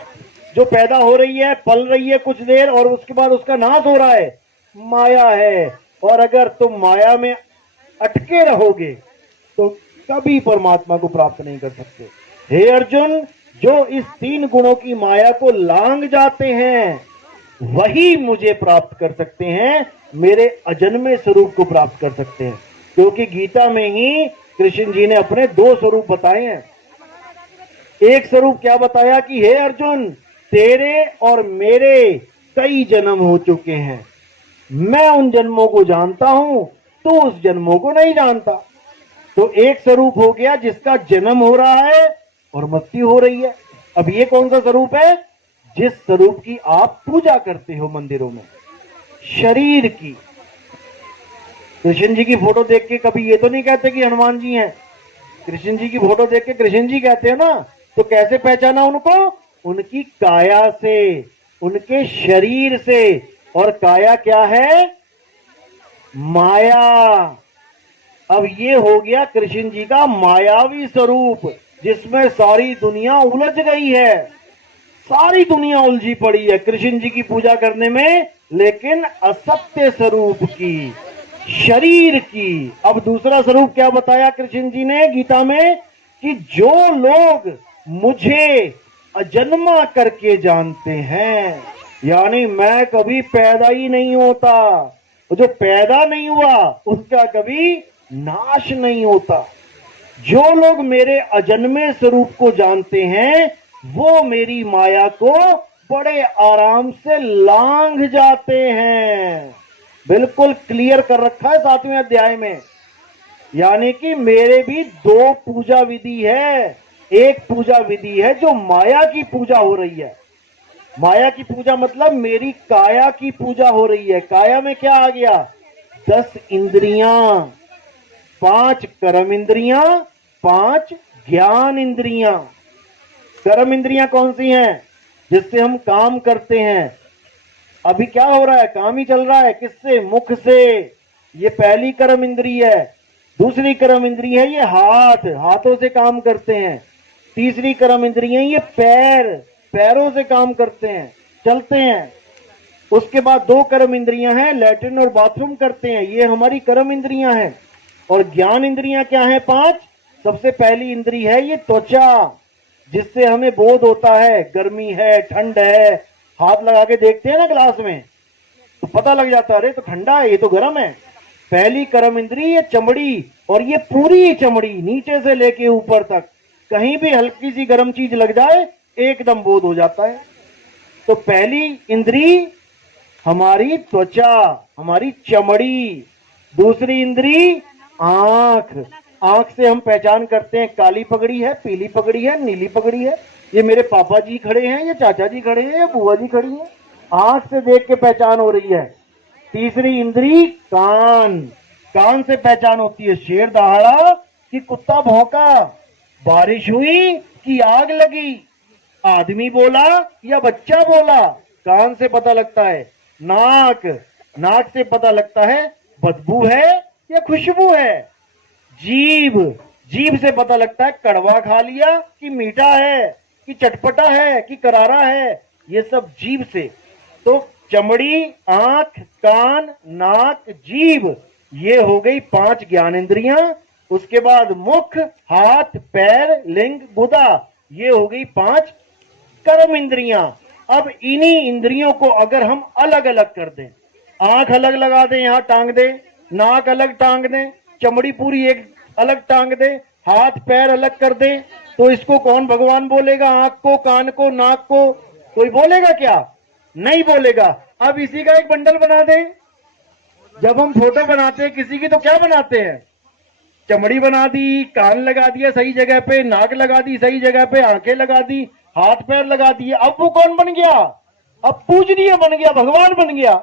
जो पैदा हो रही है, पल रही है कुछ देर और उसके बाद उसका नाश हो रहा है, माया है। और अगर तुम माया में अटके रहोगे तो कभी परमात्मा को प्राप्त नहीं कर सकते। हे अर्जुन, जो इस 3 गुणों की माया को लांघ जाते हैं वही मुझे प्राप्त कर सकते हैं, मेरे अजन्मे स्वरूप को प्राप्त कर सकते हैं। क्योंकि गीता में ही कृष्ण जी ने अपने 2 स्वरूप बताए हैं। एक स्वरूप क्या बताया कि हे अर्जुन, तेरे और मेरे कई जन्म हो चुके हैं, मैं उन जन्मों को जानता हूं, तू उस जन्मों को नहीं जानता। तो एक स्वरूप हो गया जिसका जन्म हो रहा है और मृत्यु हो रही है। अब ये कौन सा स्वरूप है? जिस स्वरूप की आप पूजा करते हो मंदिरों में, शरीर की। कृष्ण जी की फोटो देख के कभी ये तो नहीं कहते कि हनुमान जी हैं। कृष्ण जी की फोटो देख के कृष्ण जी कहते हैं ना, तो कैसे पहचाना उनको? उनकी काया से, उनके शरीर से। और काया क्या है? माया। अब ये हो गया कृष्ण जी का मायावी स्वरूप, जिसमें सारी दुनिया उलझ गई है। सारी दुनिया उलझी पड़ी है कृष्ण जी की पूजा करने में, लेकिन असत्य स्वरूप की, शरीर की। अब दूसरा स्वरूप क्या बताया कृष्ण जी ने गीता में? कि जो लोग मुझे अजन्मा करके जानते हैं, यानी मैं कभी पैदा ही नहीं होता, जो पैदा नहीं हुआ उसका कभी नाश नहीं होता। जो लोग मेरे अजन्मे स्वरूप को जानते हैं वो मेरी माया को बड़े आराम से लांघ जाते हैं। बिल्कुल क्लियर कर रखा है 7वें अध्याय में। यानी कि मेरे भी 2 पूजा विधि है। एक पूजा विधि है जो माया की पूजा हो रही है। माया की पूजा मतलब मेरी काया की पूजा हो रही है। काया में क्या आ गया? 10 इंद्रियां, 5 कर्म इंद्रियां, 5 ज्ञान इंद्रियां। कर्म इंद्रियां कौन सी हैं? जिससे हम काम करते हैं। अभी क्या हो रहा है? काम ही चल रहा है। किससे? मुख से। ये पहली कर्म इंद्रिय है। दूसरी कर्म इंद्रिय है ये हाथ, हाथों से काम करते हैं। तीसरी कर्म इंद्रिय है ये पैर, पैरों से काम करते हैं, चलते हैं। उसके बाद 2 कर्म इंद्रियां हैं, लैट्रिन और बाथरूम करते हैं, ये हमारी कर्म इंद्रियां हैं। और ज्ञान इंद्रियां क्या है? 5। सबसे पहली इंद्री है ये त्वचा, जिससे हमें बोध होता है गर्मी है, ठंड है। हाथ लगा के देखते हैं ना ग्लास में तो पता लग जाता है, अरे तो ठंडा है, ये तो गर्म है। पहली कर्म इंद्री ये चमड़ी, और ये पूरी चमड़ी नीचे से लेके ऊपर तक, कहीं भी हल्की सी गर्म चीज लग जाए एकदम बोध हो जाता है। तो पहली इंद्री हमारी त्वचा, हमारी चमड़ी। दूसरी इंद्री आंख, आंख से हम पहचान करते हैं काली पगड़ी है, पीली पगड़ी है, नीली पगड़ी है, ये मेरे पापा जी खड़े हैं, ये चाचा जी खड़े हैं, या बुआ जी खड़ी हैं। आंख से देख के पहचान हो रही है। तीसरी इंद्री कान, कान से पहचान होती है शेर दहाड़ा कि कुत्ता भौंका, बारिश हुई कि आग लगी, आदमी बोला या बच्चा बोला, कान से पता लगता है। नाक, नाक से पता लगता है बदबू है या खुशबू है। जीभ, जीभ से पता लगता है कड़वा खा लिया कि मीठा है, कि चटपटा है, कि करारा है। ये सब जीभ से। तो चमड़ी, आंख, कान, नाक, जीभ, ये हो गई 5 ज्ञान इंद्रियां। उसके बाद मुख, हाथ, पैर, लिंग, गुदा, ये हो गई 5 कर्म इंद्रियां। अब इन्हीं इंद्रियों को अगर हम अलग अलग कर दें, आंख अलग लगा दें, यहां टांग दें, नाक अलग टांग दें, चमड़ी पूरी एक अलग टांग दें, हाथ पैर अलग कर दें, तो इसको कौन भगवान बोलेगा? आंख को, कान को, नाक को कोई बोलेगा क्या? नहीं बोलेगा। अब इसी का एक बंडल बना दें। जब हम फोटो बनाते हैं किसी की तो क्या बनाते हैं? चमड़ी बना दी, कान लगा दिया सही जगह पे, नाक लगा दी सही जगह पे, आंखें लगा दी, हाथ पैर लगा दिए। अब वो कौन बन गया? अब पूजनीय बन गया, भगवान बन गया।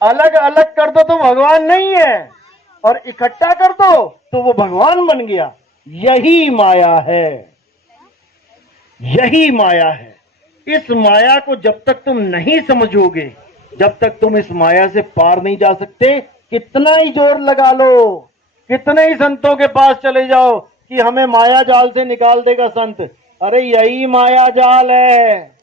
अलग अलग कर दो तो भगवान नहीं है, और इकट्ठा कर दो तो वो भगवान बन गया। यही माया है, यही माया है। इस माया को जब तक तुम नहीं समझोगे, जब तक तुम इस माया से पार नहीं जा सकते, कितना ही जोर लगा लो, कितने ही संतों के पास चले जाओ कि हमें माया जाल से निकाल देगा संत, अरे यही माया जाल है।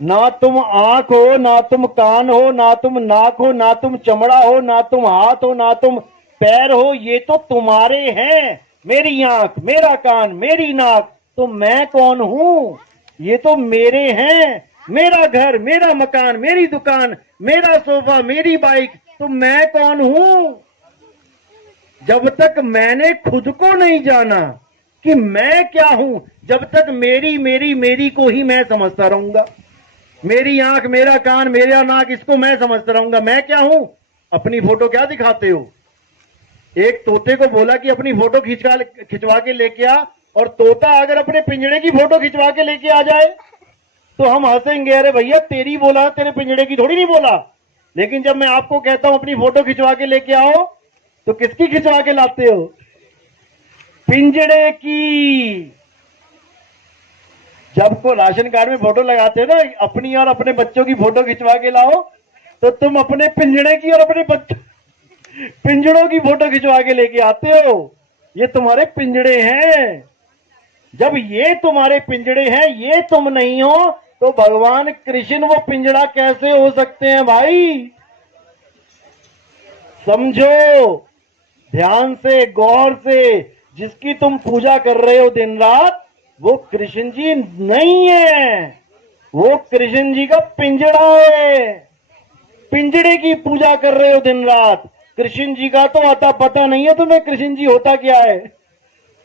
ना तुम आंख हो, ना तुम कान हो, ना तुम नाक हो, ना तुम चमड़ा हो, ना तुम हाथ हो, ना तुम पैर हो, ये तो तुम्हारे हैं। मेरी आंख, मेरा कान, मेरी नाक, तो मैं कौन हूं? ये तो मेरे हैं। मेरा घर, मेरा मकान, मेरी दुकान, मेरा सोफा, मेरी बाइक, तो मैं कौन हूं? जब तक मैंने खुद को नहीं जाना कि मैं क्या हूं, जब तक मेरी मेरी मेरी को ही मैं समझता रहूंगा। मेरी आंख, मेरा कान, मेरा नाक, इसको मैं समझता रहूंगा। मैं क्या हूं? अपनी फोटो क्या दिखाते हो? एक तोते को बोला कि अपनी फोटो खिंचवा के लेके आ, और तोता अगर अपने पिंजड़े की फोटो खिंचवा के लेके आ जाए तो हम हंसेंगे, अरे भैया तेरी बोला, तेरे पिंजड़े की थोड़ी नहीं बोला। लेकिन जब मैं आपको कहता हूं अपनी फोटो खिंचवा के लेके आओ, तो किसकी खिंचवा के लाते हो? पिंजड़े की। जब को राशन कार्ड में फोटो लगाते हो ना, अपनी और अपने बच्चों की फोटो खिंचवा के लाओ, तो तुम अपने पिंजड़े की और अपने बच्चों पिंजड़ों की फोटो खिंचवा के लेके आते हो। ये तुम्हारे पिंजड़े हैं। जब ये तुम्हारे पिंजड़े हैं, ये तुम नहीं हो, तो भगवान कृष्ण वो पिंजड़ा कैसे हो सकते हैं भाई? समझो, ध्यान से, गौर से। जिसकी तुम पूजा कर रहे हो दिन रात, वो कृष्ण जी नहीं है, वो कृष्ण जी का पिंजड़ा है। पिंजड़े की पूजा कर रहे हो दिन रात। कृष्ण जी का तो आता पता नहीं है तुम्हें, कृष्ण जी होता क्या है।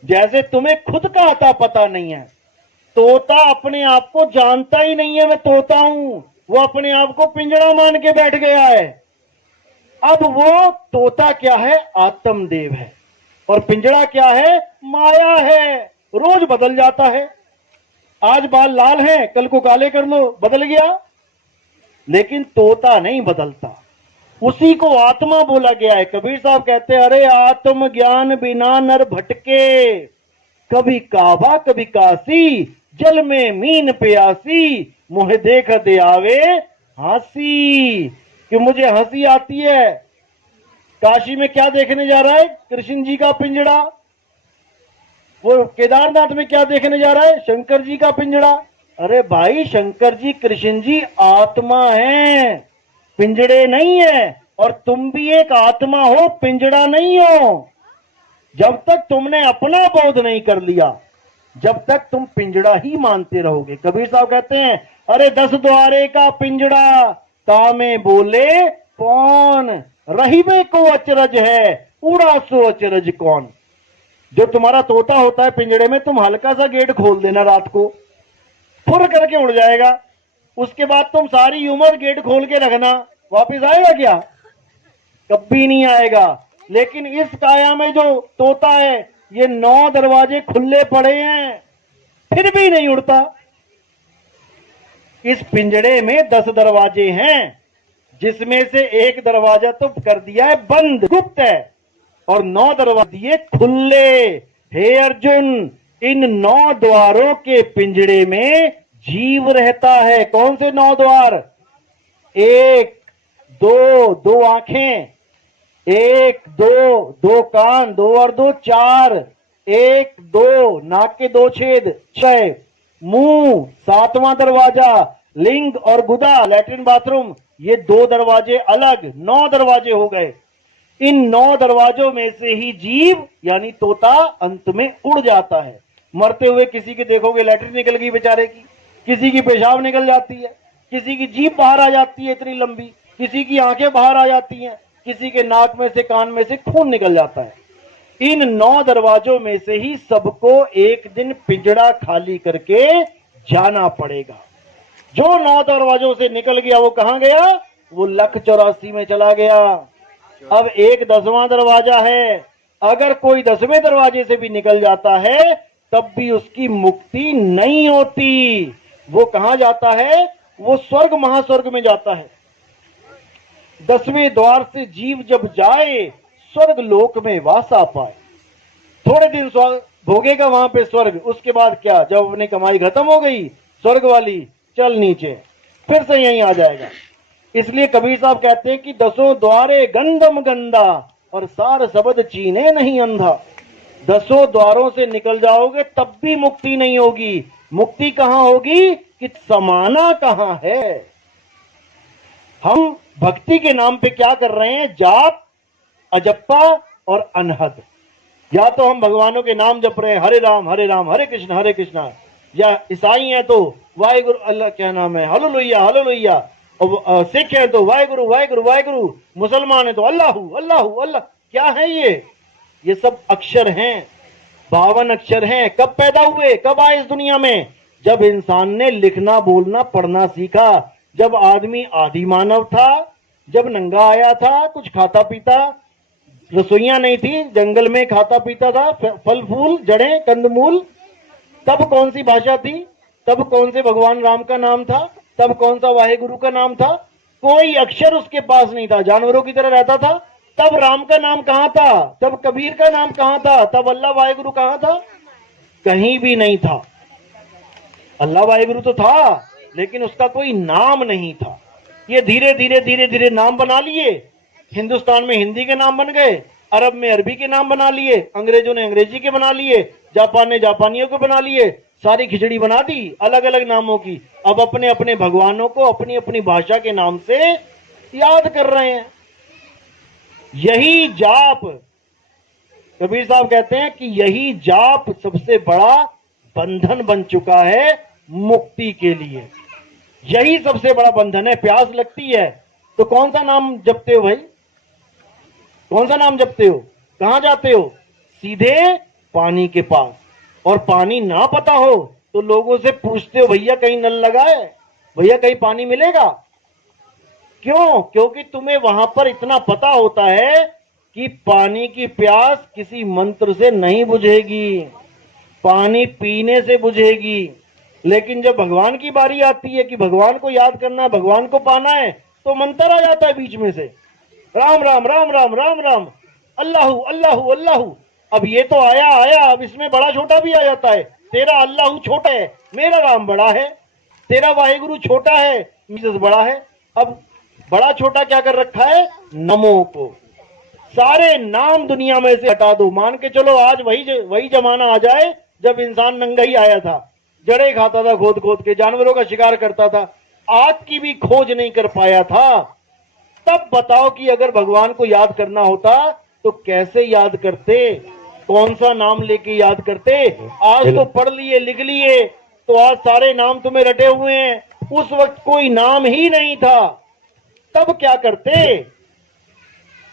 जैसे तुम्हें खुद का आता पता नहीं है। तोता अपने आप को जानता ही नहीं है मैं तोता हूं, वो अपने आप को पिंजड़ा मान के बैठ गया है। अब वो तोता क्या है? आत्मदेव है। और पिंजड़ा क्या है? माया है। रोज बदल जाता है। आज बाल लाल हैं, कल को काले कर लो, बदल गया। लेकिन तोता नहीं बदलता, उसी को आत्मा बोला गया है। कबीर साहब कहते हैं, अरे आत्म ज्ञान बिना नर भटके, कभी काबा कभी काशी, जल में मीन प्यासी, मुझे देख दे आवे हंसी। कि मुझे हंसी आती है। काशी में क्या देखने जा रहा है? कृष्ण जी का पिंजड़ा। वो केदारनाथ में क्या देखने जा रहा है? शंकर जी का पिंजड़ा। अरे भाई, शंकर जी कृष्ण जी आत्मा है, पिंजड़े नहीं है। और तुम भी एक आत्मा हो, पिंजड़ा नहीं हो। जब तक तुमने अपना बोध नहीं कर लिया, जब तक तुम पिंजड़ा ही मानते रहोगे। कबीर साहब कहते हैं, अरे 10 द्वारे का पिंजड़ा, तामे बोले कौन, रहीबे को अचरज है, उड़ा सो अचरज कौन। जो तुम्हारा तोता होता है पिंजड़े में, तुम हल्का सा गेट खोल देना रात को, फुर करके उड़ जाएगा। उसके बाद तुम सारी उम्र गेट खोल के रखना, वापिस आएगा क्या? कभी नहीं आएगा। लेकिन इस काया में जो तोता है, ये 9 दरवाजे खुले पड़े हैं, फिर भी नहीं उड़ता। इस पिंजड़े में 10 दरवाजे हैं, जिसमें से एक दरवाजा तो कर दिया है बंद, गुप्त है, और 9 दरवाजे दिए खुले। हे अर्जुन, इन 9 द्वारों के पिंजड़े में जीव रहता है। कौन से 9 द्वार? 1 2 2 आंखें, 1 2 2 कान, 2 और 2 4, 1 2 नाक के 2 छेद, 6 मुंह, 7वां दरवाजा लिंग और गुदा, लैट्रिन बाथरूम, ये 2 दरवाजे अलग, 9 दरवाजे हो गए। इन 9 दरवाजों में से ही जीव यानी तोता अंत में उड़ जाता है। मरते हुए किसी के देखोगे लैट्रिन निकल गई बेचारे की, किसी की पेशाब निकल जाती है, किसी की जीभ बाहर आ जाती है इतनी लंबी, किसी की आंखें बाहर आ जाती हैं, किसी के नाक में से कान में से खून निकल जाता है। इन 9 दरवाजों में से ही सबको एक दिन पिंजड़ा खाली करके जाना पड़ेगा। जो 9 दरवाजों से निकल गया वो कहां गया? वो 1,84 में चला गया। अब एक 10वां दरवाजा है। अगर कोई 10वें दरवाजे से भी निकल जाता है, तब भी उसकी मुक्ति नहीं होती। वो कहां जाता है? वो स्वर्ग महास्वर्ग में जाता है। 10वें द्वार से जीव जब जाए, स्वर्ग लोक में वासा पाए। थोड़े दिन भोगेगा वहां पे स्वर्ग, उसके बाद क्या? जब अपनी कमाई खत्म हो गई स्वर्ग वाली, चल नीचे, फिर से यहीं आ जाएगा। इसलिए कबीर साहब कहते हैं कि दसों द्वारे गंधम गंदा और सार शब्द चीने नहीं अंधा। दसों द्वारों से निकल जाओगे तब भी मुक्ति नहीं होगी। मुक्ति कहां होगी कि समाना कहां है। हम भक्ति के नाम पे क्या कर रहे हैं? जाप, अजप्पा और अनहद। या तो हम भगवानों के नाम जप रहे हैं, हरे राम हरे कृष्णा, या ईसाई हैं तो वाहेगुरु, अल्लाह क्या नाम है, हालेलुया हालेलुया, और सिख है तो वाहेगुरु वाहेगुरु वाहेगुरु, मुसलमान है तो अल्लाहू अल्लाहू अल्लाह। क्या है ये सब अक्षर हैं, 52 अक्षर हैं। कब पैदा हुए, कब आए इस दुनिया में? जब इंसान ने लिखना बोलना पढ़ना सीखा, जब आदमी आदि मानव था, जब नंगा आया था, कुछ खाता पीता, रसोइयां नहीं थी, जंगल में खाता पीता था, फल फूल जड़ें कंदमूल। तब कौन सी भाषा थी? तब कौन से भगवान राम का नाम था? तब कौन सा वाहेगुरु का नाम था? कोई अक्षर उसके पास नहीं था, जानवरों की तरह रहता था। तब राम का नाम कहां था? तब कबीर का नाम कहां था? तब अल्लाह वाहेगुरु कहां था? कहीं भी नहीं था। अल्लाह वाहेगुरु तो था, लेकिन उसका कोई नाम नहीं था। ये धीरे धीरे नाम बना लिए। हिंदुस्तान में हिंदी के नाम बन गए, अरब में अरबी के नाम बना लिए, अंग्रेजों ने अंग्रेजी के बना लिए, जापान ने जापानियों को बना लिए, सारी खिचड़ी बना दी अलग अलग नामों की। अब अपने अपने भगवानों को अपनी अपनी भाषा के नाम से याद कर रहे हैं। यही जाप, कबीर साहब कहते हैं कि यही जाप सबसे बड़ा बंधन बन चुका है मुक्ति के लिए। यही सबसे बड़ा बंधन है। प्यास लगती है तो कौन सा नाम जपते हो भाई? कौन सा नाम जपते हो? कहां जाते हो? सीधे पानी के पास। और पानी ना पता हो तो लोगों से पूछते हो, भैया कहीं नल लगा है, भैया कहीं पानी मिलेगा? क्यों? क्योंकि तुम्हें वहां पर इतना पता होता है कि पानी की प्यास किसी मंत्र से नहीं बुझेगी, पानी पीने से बुझेगी। लेकिन जब भगवान की बारी आती है कि भगवान को याद करना है, भगवान को पाना है, तो मंत्र आ जाता है बीच में से, राम राम राम राम राम राम, अल्लाहू अल्लाहू अल्लाहू। अब ये तो आया, अब इसमें बड़ा छोटा भी आ जाता है। तेरा अल्लाहू छोटा है, मेरा राम बड़ा है। तेरा वाहेगुरु छोटा है, जीसस बड़ा है। अब बड़ा छोटा क्या कर रखा है? नमो को। सारे नाम दुनिया में से हटा दो। मान के चलो आज वही जमाना आ जाए जब इंसान नंगा ही आया था, जड़े खाता था खोद खोद के, जानवरों का शिकार करता था, आग की भी खोज नहीं कर पाया था। तब बताओ कि अगर भगवान को याद करना होता तो कैसे याद करते? कौन सा नाम लेके याद करते? आज तो पढ़ लिए लिख लिए तो आज सारे नाम तुम्हें रटे हुए हैं। उस वक्त कोई नाम ही नहीं था, तब क्या करते?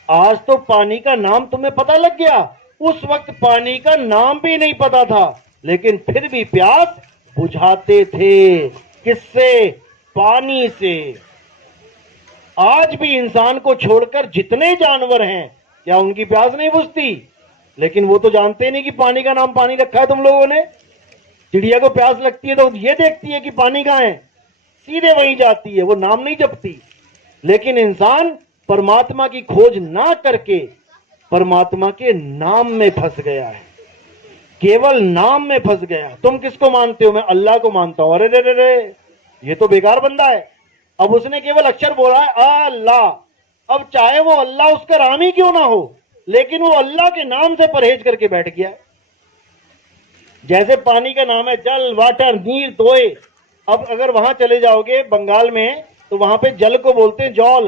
आज तो पानी का नाम तुम्हें पता लग गया, उस वक्त पानी का नाम भी नहीं पता था, लेकिन फिर भी प्यास बुझाते थे। किससे? पानी से। आज भी इंसान को छोड़कर जितने जानवर हैं, क्या उनकी प्यास नहीं बुझती? लेकिन वो तो जानते नहीं कि पानी का नाम पानी रखा है तुम लोगों ने। चिड़िया को प्यास लगती है तो ये देखती है कि पानी कहां है, सीधे वहीं जाती है, वो नाम नहीं जपती। लेकिन इंसान परमात्मा की खोज ना करके परमात्मा के नाम में फंस गया है, केवल नाम में फंस गया। तुम किसको मानते हो? मैं अल्लाह को मानता हूं। अरे रे रे रे, ये तो बेकार बंदा है। अब उसने केवल अक्षर बोला है अल्लाह। अब चाहे वो अल्लाह उसका राम ही क्यों ना हो, लेकिन वो अल्लाह के नाम से परहेज करके बैठ गया। जैसे पानी का नाम है जल, वाटर, नीर, तोय। अब अगर वहां चले जाओगे बंगाल में तो वहां पे जल को बोलते हैं जौल।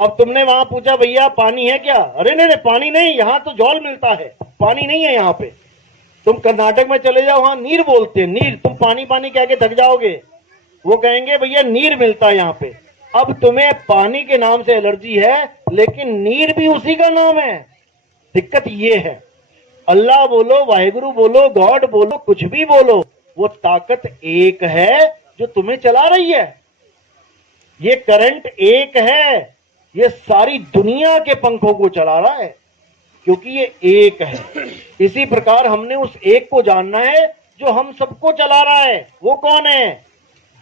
अब तुमने वहां पूछा भैया पानी है क्या? अरे नहीं पानी नहीं, यहाँ तो जौल मिलता है, पानी नहीं है यहाँ पे। तुम कर्नाटक में चले जाओ, वहां नीर बोलते हैं, नीर। तुम पानी पानी कह के थक जाओगे, वो कहेंगे भैया नीर मिलता है यहाँ पे। अब तुम्हें पानी के नाम से एलर्जी है, लेकिन नीर भी उसी का नाम है। दिक्कत ये है, अल्लाह बोलो, वाहेगुरु बोलो, गॉड बोलो, कुछ भी बोलो, वो ताकत एक है जो तुम्हें चला रही है। ये करंट एक है, ये सारी दुनिया के पंखों को चला रहा है, क्योंकि ये एक है। इसी प्रकार हमने उस एक को जानना है जो हम सबको चला रहा है। वो कौन है?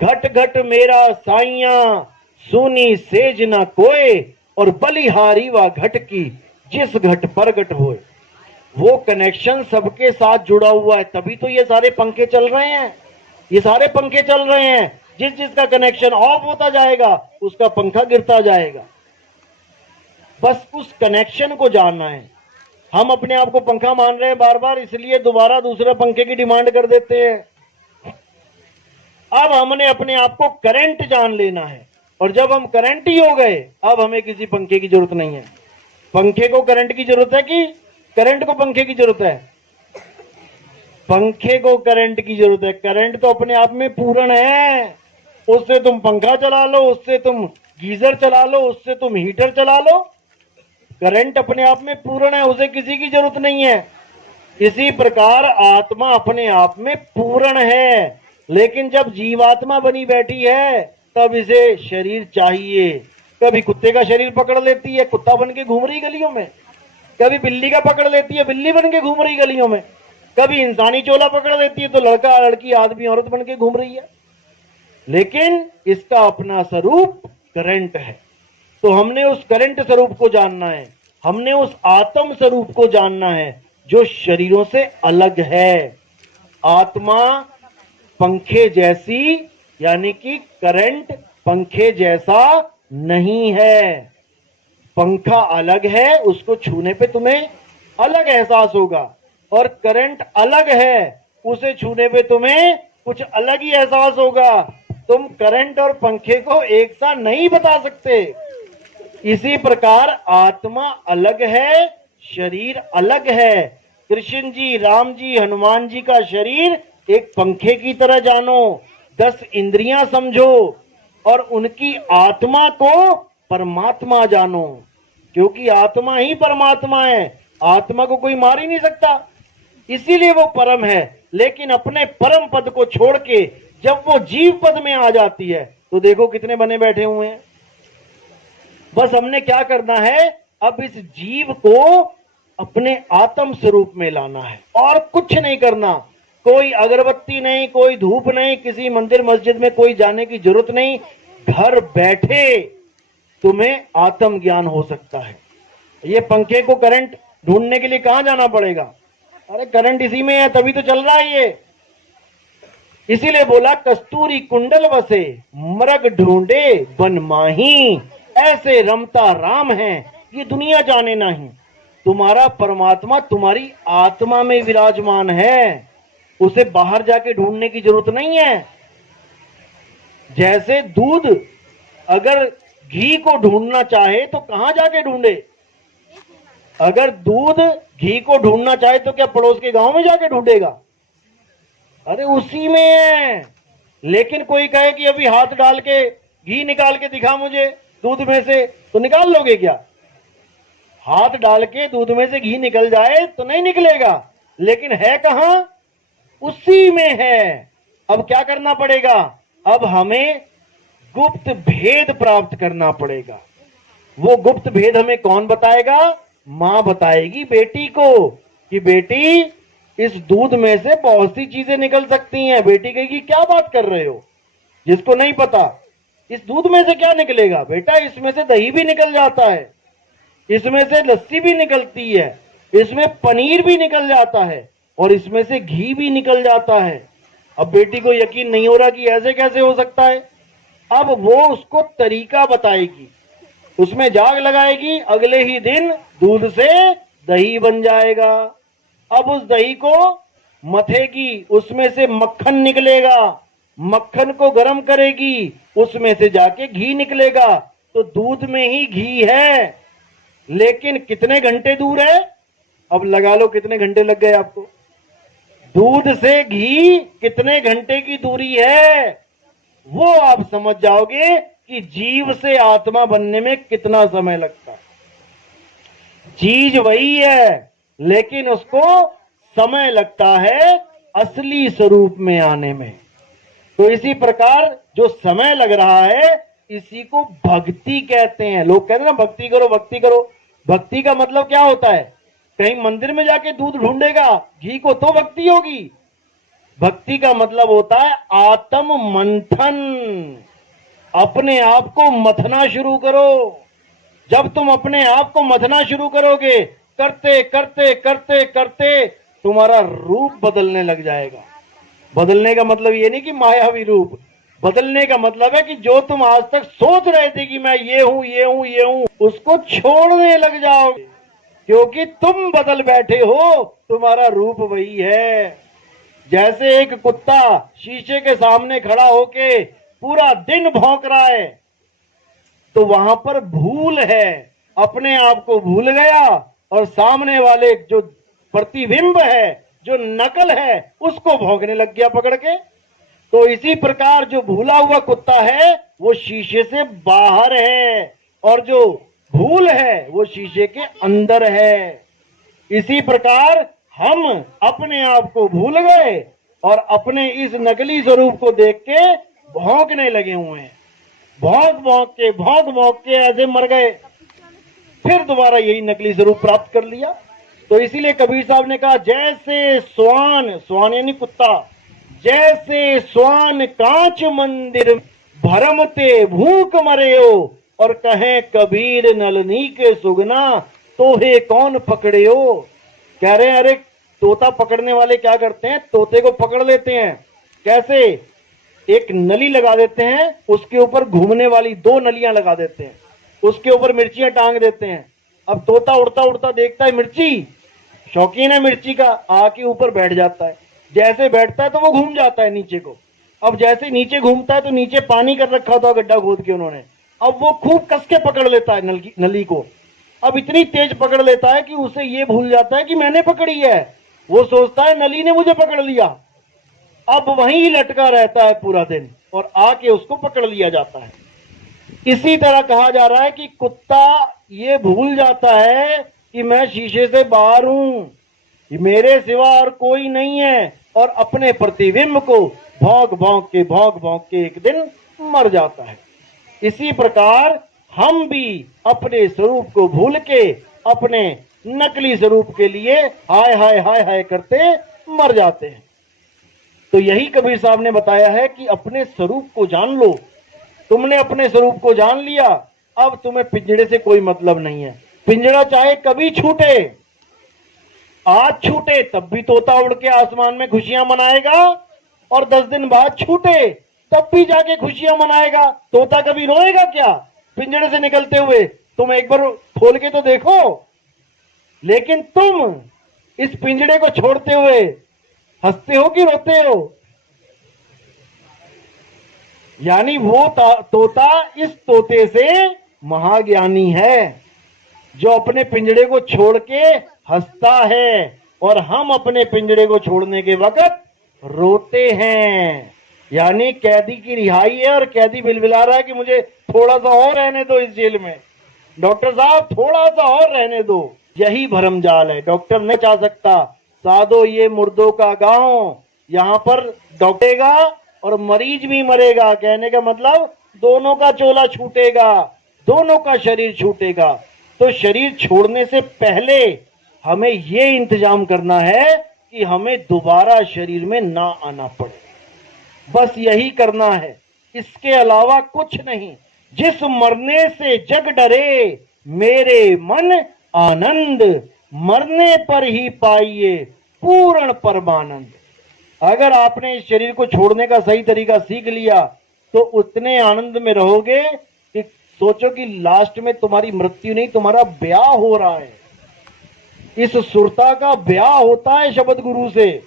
घट घट मेरा साइया, सुनी सेज न कोय, और बलिहारी व घट की, जिस घट प्रगट होए। वो कनेक्शन सबके साथ जुड़ा हुआ है, तभी तो ये सारे पंखे चल रहे हैं। ये सारे पंखे चल रहे हैं। जिस जिसका कनेक्शन ऑफ होता जाएगा उसका पंखा गिरता जाएगा। बस उस कनेक्शन को जानना है। हम अपने आप को पंखा मान रहे हैं बार बार, इसलिए दोबारा दूसरे पंखे की डिमांड कर देते हैं। अब हमने अपने आप को करंट जान लेना है, और जब हम करंट ही हो गए अब हमें किसी पंखे की जरूरत नहीं है। पंखे को करंट की जरूरत है कि करंट को पंखे की जरूरत है? पंखे को करंट की जरूरत है। करंट तो अपने आप में पूर्ण है, उससे तुम पंखा चला लो, उससे तुम गीजर चला लो, उससे तुम हीटर चला लो। करंट अपने आप में पूर्ण है, उसे किसी की जरूरत नहीं है। इसी प्रकार आत्मा अपने आप में पूर्ण है, लेकिन जब जीवात्मा बनी बैठी है तब इसे शरीर चाहिए। कभी कुत्ते का शरीर पकड़ लेती है, कुत्ता बन के घूम रही गलियों में। कभी बिल्ली का पकड़ लेती है, बिल्ली बन के घूम रही गलियों में। कभी इंसानी चोला पकड़ लेती है तो लड़का लड़की आदमी औरत बन के घूम रही है। लेकिन इसका अपना स्वरूप करंट है। तो हमने उस करंट स्वरूप को जानना है, हमने उस आत्म स्वरूप को जानना है जो शरीरों से अलग है। आत्मा पंखे जैसी, यानी कि करंट पंखे जैसा नहीं है। पंखा अलग है, उसको छूने पे तुम्हें अलग एहसास होगा, और करंट अलग है, उसे छूने पे तुम्हें कुछ अलग ही एहसास होगा। तुम करंट और पंखे को एक साथ नहीं बता सकते। इसी प्रकार आत्मा अलग है, शरीर अलग है। कृष्ण जी, राम जी, हनुमान जी का शरीर एक पंखे की तरह जानो, 10 इंद्रियां समझो, और उनकी आत्मा को परमात्मा जानो, क्योंकि आत्मा ही परमात्मा है। आत्मा को कोई मार ही नहीं सकता, इसीलिए वो परम है। लेकिन अपने परम पद को छोड़ के जब वो जीव पद में आ जाती है तो देखो कितने बने बैठे हुए हैं। बस हमने क्या करना है, अब इस जीव को अपने आत्म स्वरूप में लाना है, और कुछ नहीं करना। कोई अगरबत्ती नहीं, कोई धूप नहीं, किसी मंदिर मस्जिद में कोई जाने की जरूरत नहीं। घर बैठे तुम्हें आत्म ज्ञान हो सकता है। ये पंखे को करंट ढूंढने के लिए कहां जाना पड़ेगा? अरे करंट इसी में है, तभी तो चल रहा है ये। इसीलिए बोला कस्तूरी कुंडल बसे, मृग ढूंढे बन माही, ऐसे रमता राम है ये दुनिया जाने नहीं। तुम्हारा परमात्मा तुम्हारी आत्मा में विराजमान है, उसे बाहर जाके ढूंढने की जरूरत नहीं है। जैसे दूध अगर घी को ढूंढना चाहे तो कहां जाके ढूंढे? अगर दूध घी को ढूंढना चाहे तो क्या पड़ोस के गांव में जाके ढूंढेगा? अरे उसी में है। लेकिन कोई कहे कि अभी हाथ डाल के घी निकाल के दिखा मुझे दूध में से, तो निकाल लोगे क्या? हाथ डाल के दूध में से घी निकल जाए तो नहीं निकलेगा, लेकिन है कहां? उसी में है। अब क्या करना पड़ेगा? अब हमें गुप्त भेद प्राप्त करना पड़ेगा। वो गुप्त भेद हमें कौन बताएगा? मां बताएगी बेटी को कि बेटी इस दूध में से बहुत सी चीजें निकल सकती हैं। बेटी कहेगी क्या बात कर रहे हो? जिसको नहीं पता इस दूध में से क्या निकलेगा, बेटा इसमें से दही भी निकल जाता है, इसमें से लस्सी भी निकलती है, इसमें पनीर भी निकल जाता है, और इसमें से घी भी निकल जाता है। अब बेटी को यकीन नहीं हो रहा कि ऐसे कैसे हो सकता है। अब वो उसको तरीका बताएगी, उसमें जाग लगाएगी, अगले ही दिन दूध से दही बन जाएगा। अब उस दही को मथेगी, उसमें से मक्खन निकलेगा, मक्खन को गर्म करेगी, उसमें से जाके घी निकलेगा। तो दूध में ही घी है, लेकिन कितने घंटे दूर है? अब लगा लो कितने घंटे लग गए आपको। दूध से घी कितने घंटे की दूरी है, वो आप समझ जाओगे कि जीव से आत्मा बनने में कितना समय लगता है। चीज वही है, लेकिन उसको समय लगता है असली स्वरूप में आने में। तो इसी प्रकार जो समय लग रहा है इसी को भक्ति कहते हैं। लोग कहते हैं ना भक्ति करो भक्ति करो। भक्ति का मतलब क्या होता है? कहीं मंदिर में जाके दूध ढूंढेगा घी को तो भक्ति होगी। भक्ति का मतलब होता है आत्म मंथन। अपने आप को मथना शुरू करो। जब तुम अपने आप को मथना शुरू करोगे, करते करते करते करते तुम्हारा रूप बदलने लग जाएगा। बदलने का मतलब ये नहीं कि मायावी रूप, बदलने का मतलब है कि जो तुम आज तक सोच रहे थे कि मैं ये हूं ये हूं ये हूं, उसको छोड़ने लग जाओगे, क्योंकि तुम बदल बैठे हो, तुम्हारा रूप वही है। जैसे एक कुत्ता शीशे के सामने खड़ा होके पूरा दिन भौंक रहा है, तो वहां पर भूल है, अपने आप को भूल गया और सामने वाले जो प्रतिबिंब है, जो नकल है, उसको भौंकने लग गया पकड़ के। तो इसी प्रकार जो भूला हुआ कुत्ता है वो शीशे से बाहर है, और जो भूल है वो शीशे के अंदर है। इसी प्रकार हम अपने आप को भूल गए और अपने इस नकली स्वरूप को देख के भौंकने लगे हुए हैं। भौंक भौंक के ऐसे मर गए, फिर दोबारा यही नकली स्वरूप प्राप्त कर लिया। तो इसीलिए कबीर साहब ने कहा, जैसे स्वान, स्वान यानी कुत्ता, जैसे स्वान कांच मंदिर भरमते भूख मरे हो, और कहे कबीर नलनी के सुगना तोहे कौन पकड़े हो। कह रहे हैं, अरे तोता पकड़ने वाले क्या करते हैं, तोते को पकड़ लेते हैं। कैसे? एक नली लगा देते हैं, उसके ऊपर घूमने वाली 2 नलियां लगा देते हैं, उसके ऊपर मिर्चियां टांग देते हैं। अब तोता उड़ता उड़ता देखता है मिर्ची, शौकीन है मिर्ची का, आके ऊपर बैठ जाता है। जैसे बैठता है तो वो घूम जाता है नीचे को। अब जैसे नीचे घूमता है तो नीचे पानी कर रखा था गड्ढा खोद के उन्होंने, अब वो खूब कस के पकड़ लेता है नली को। अब इतनी तेज पकड़ लेता है कि उसे ये भूल जाता है कि मैंने पकड़ी है, वो सोचता है नली ने मुझे पकड़ लिया। अब वहीं लटका रहता है पूरा दिन और आके उसको पकड़ लिया जाता है। इसी तरह कहा जा रहा है कि कुत्ता ये भूल जाता है कि मैं शीशे से बाहर हूं, मेरे सिवा और कोई नहीं है, और अपने प्रतिबिंब को भौंक भौंक के एक दिन मर जाता है। इसी प्रकार हम भी अपने स्वरूप को भूल के अपने नकली स्वरूप के लिए हाय हाय हाय हाय करते मर जाते हैं। तो यही कबीर साहब ने बताया है कि अपने स्वरूप को जान लो। तुमने अपने स्वरूप को जान लिया, अब तुम्हें पिंजड़े से कोई मतलब नहीं है। पिंजड़ा चाहे कभी छूटे, आज छूटे तब भी तोता उड़ के आसमान में खुशियां मनाएगा, और 10 दिन बाद छूटे तब भी जाके खुशियां मनाएगा। तोता कभी रोएगा क्या पिंजड़े से निकलते हुए? तुम एक बार खोल के तो देखो। लेकिन तुम इस पिंजड़े को छोड़ते हुए हंसते हो कि रोते हो? यानी वो तोता इस तोते से महाज्ञानी है, जो अपने पिंजड़े को छोड़ के हंसता है, और हम अपने पिंजड़े को छोड़ने के वक्त रोते हैं। यानी कैदी की रिहाई है और कैदी बिलबिला रहा है कि मुझे थोड़ा सा और रहने दो इस जेल में, डॉक्टर साहब थोड़ा सा और रहने दो। यही भरमजाल है। डॉक्टर नहीं चाह सकता साधो ये मुर्दों का गांव, यहाँ पर डॉक्टेगा और मरीज भी मरेगा। कहने का मतलब दोनों का चोला छूटेगा, दोनों का शरीर छूटेगा। तो शरीर छोड़ने से पहले हमें ये इंतजाम करना है कि हमें दोबारा शरीर में ना आना पड़े। बस यही करना है, इसके अलावा कुछ नहीं। जिस मरने से जग डरे मेरे मन आनंद, मरने पर ही पाइए पूर्ण परमानंद। अगर आपने इस शरीर को छोड़ने का सही तरीका सीख लिया तो उतने आनंद में रहोगे कि सोचो कि लास्ट में तुम्हारी मृत्यु नहीं, तुम्हारा ब्याह हो रहा है। इस सुरता का ब्याह होता है शब्द गुरु से,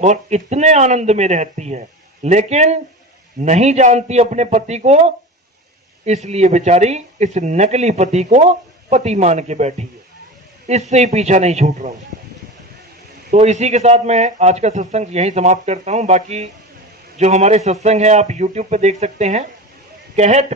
और इतने आनंद में रहती है, लेकिन नहीं जानती अपने पति को, इसलिए बेचारी इस नकली पति को पति मान के बैठी है, इससे ही पीछा नहीं छूट रहा उसका। तो इसी के साथ मैं आज का सत्संग यहीं समाप्त करता हूं। बाकी जो हमारे सत्संग है आप YouTube पे देख सकते हैं। कहत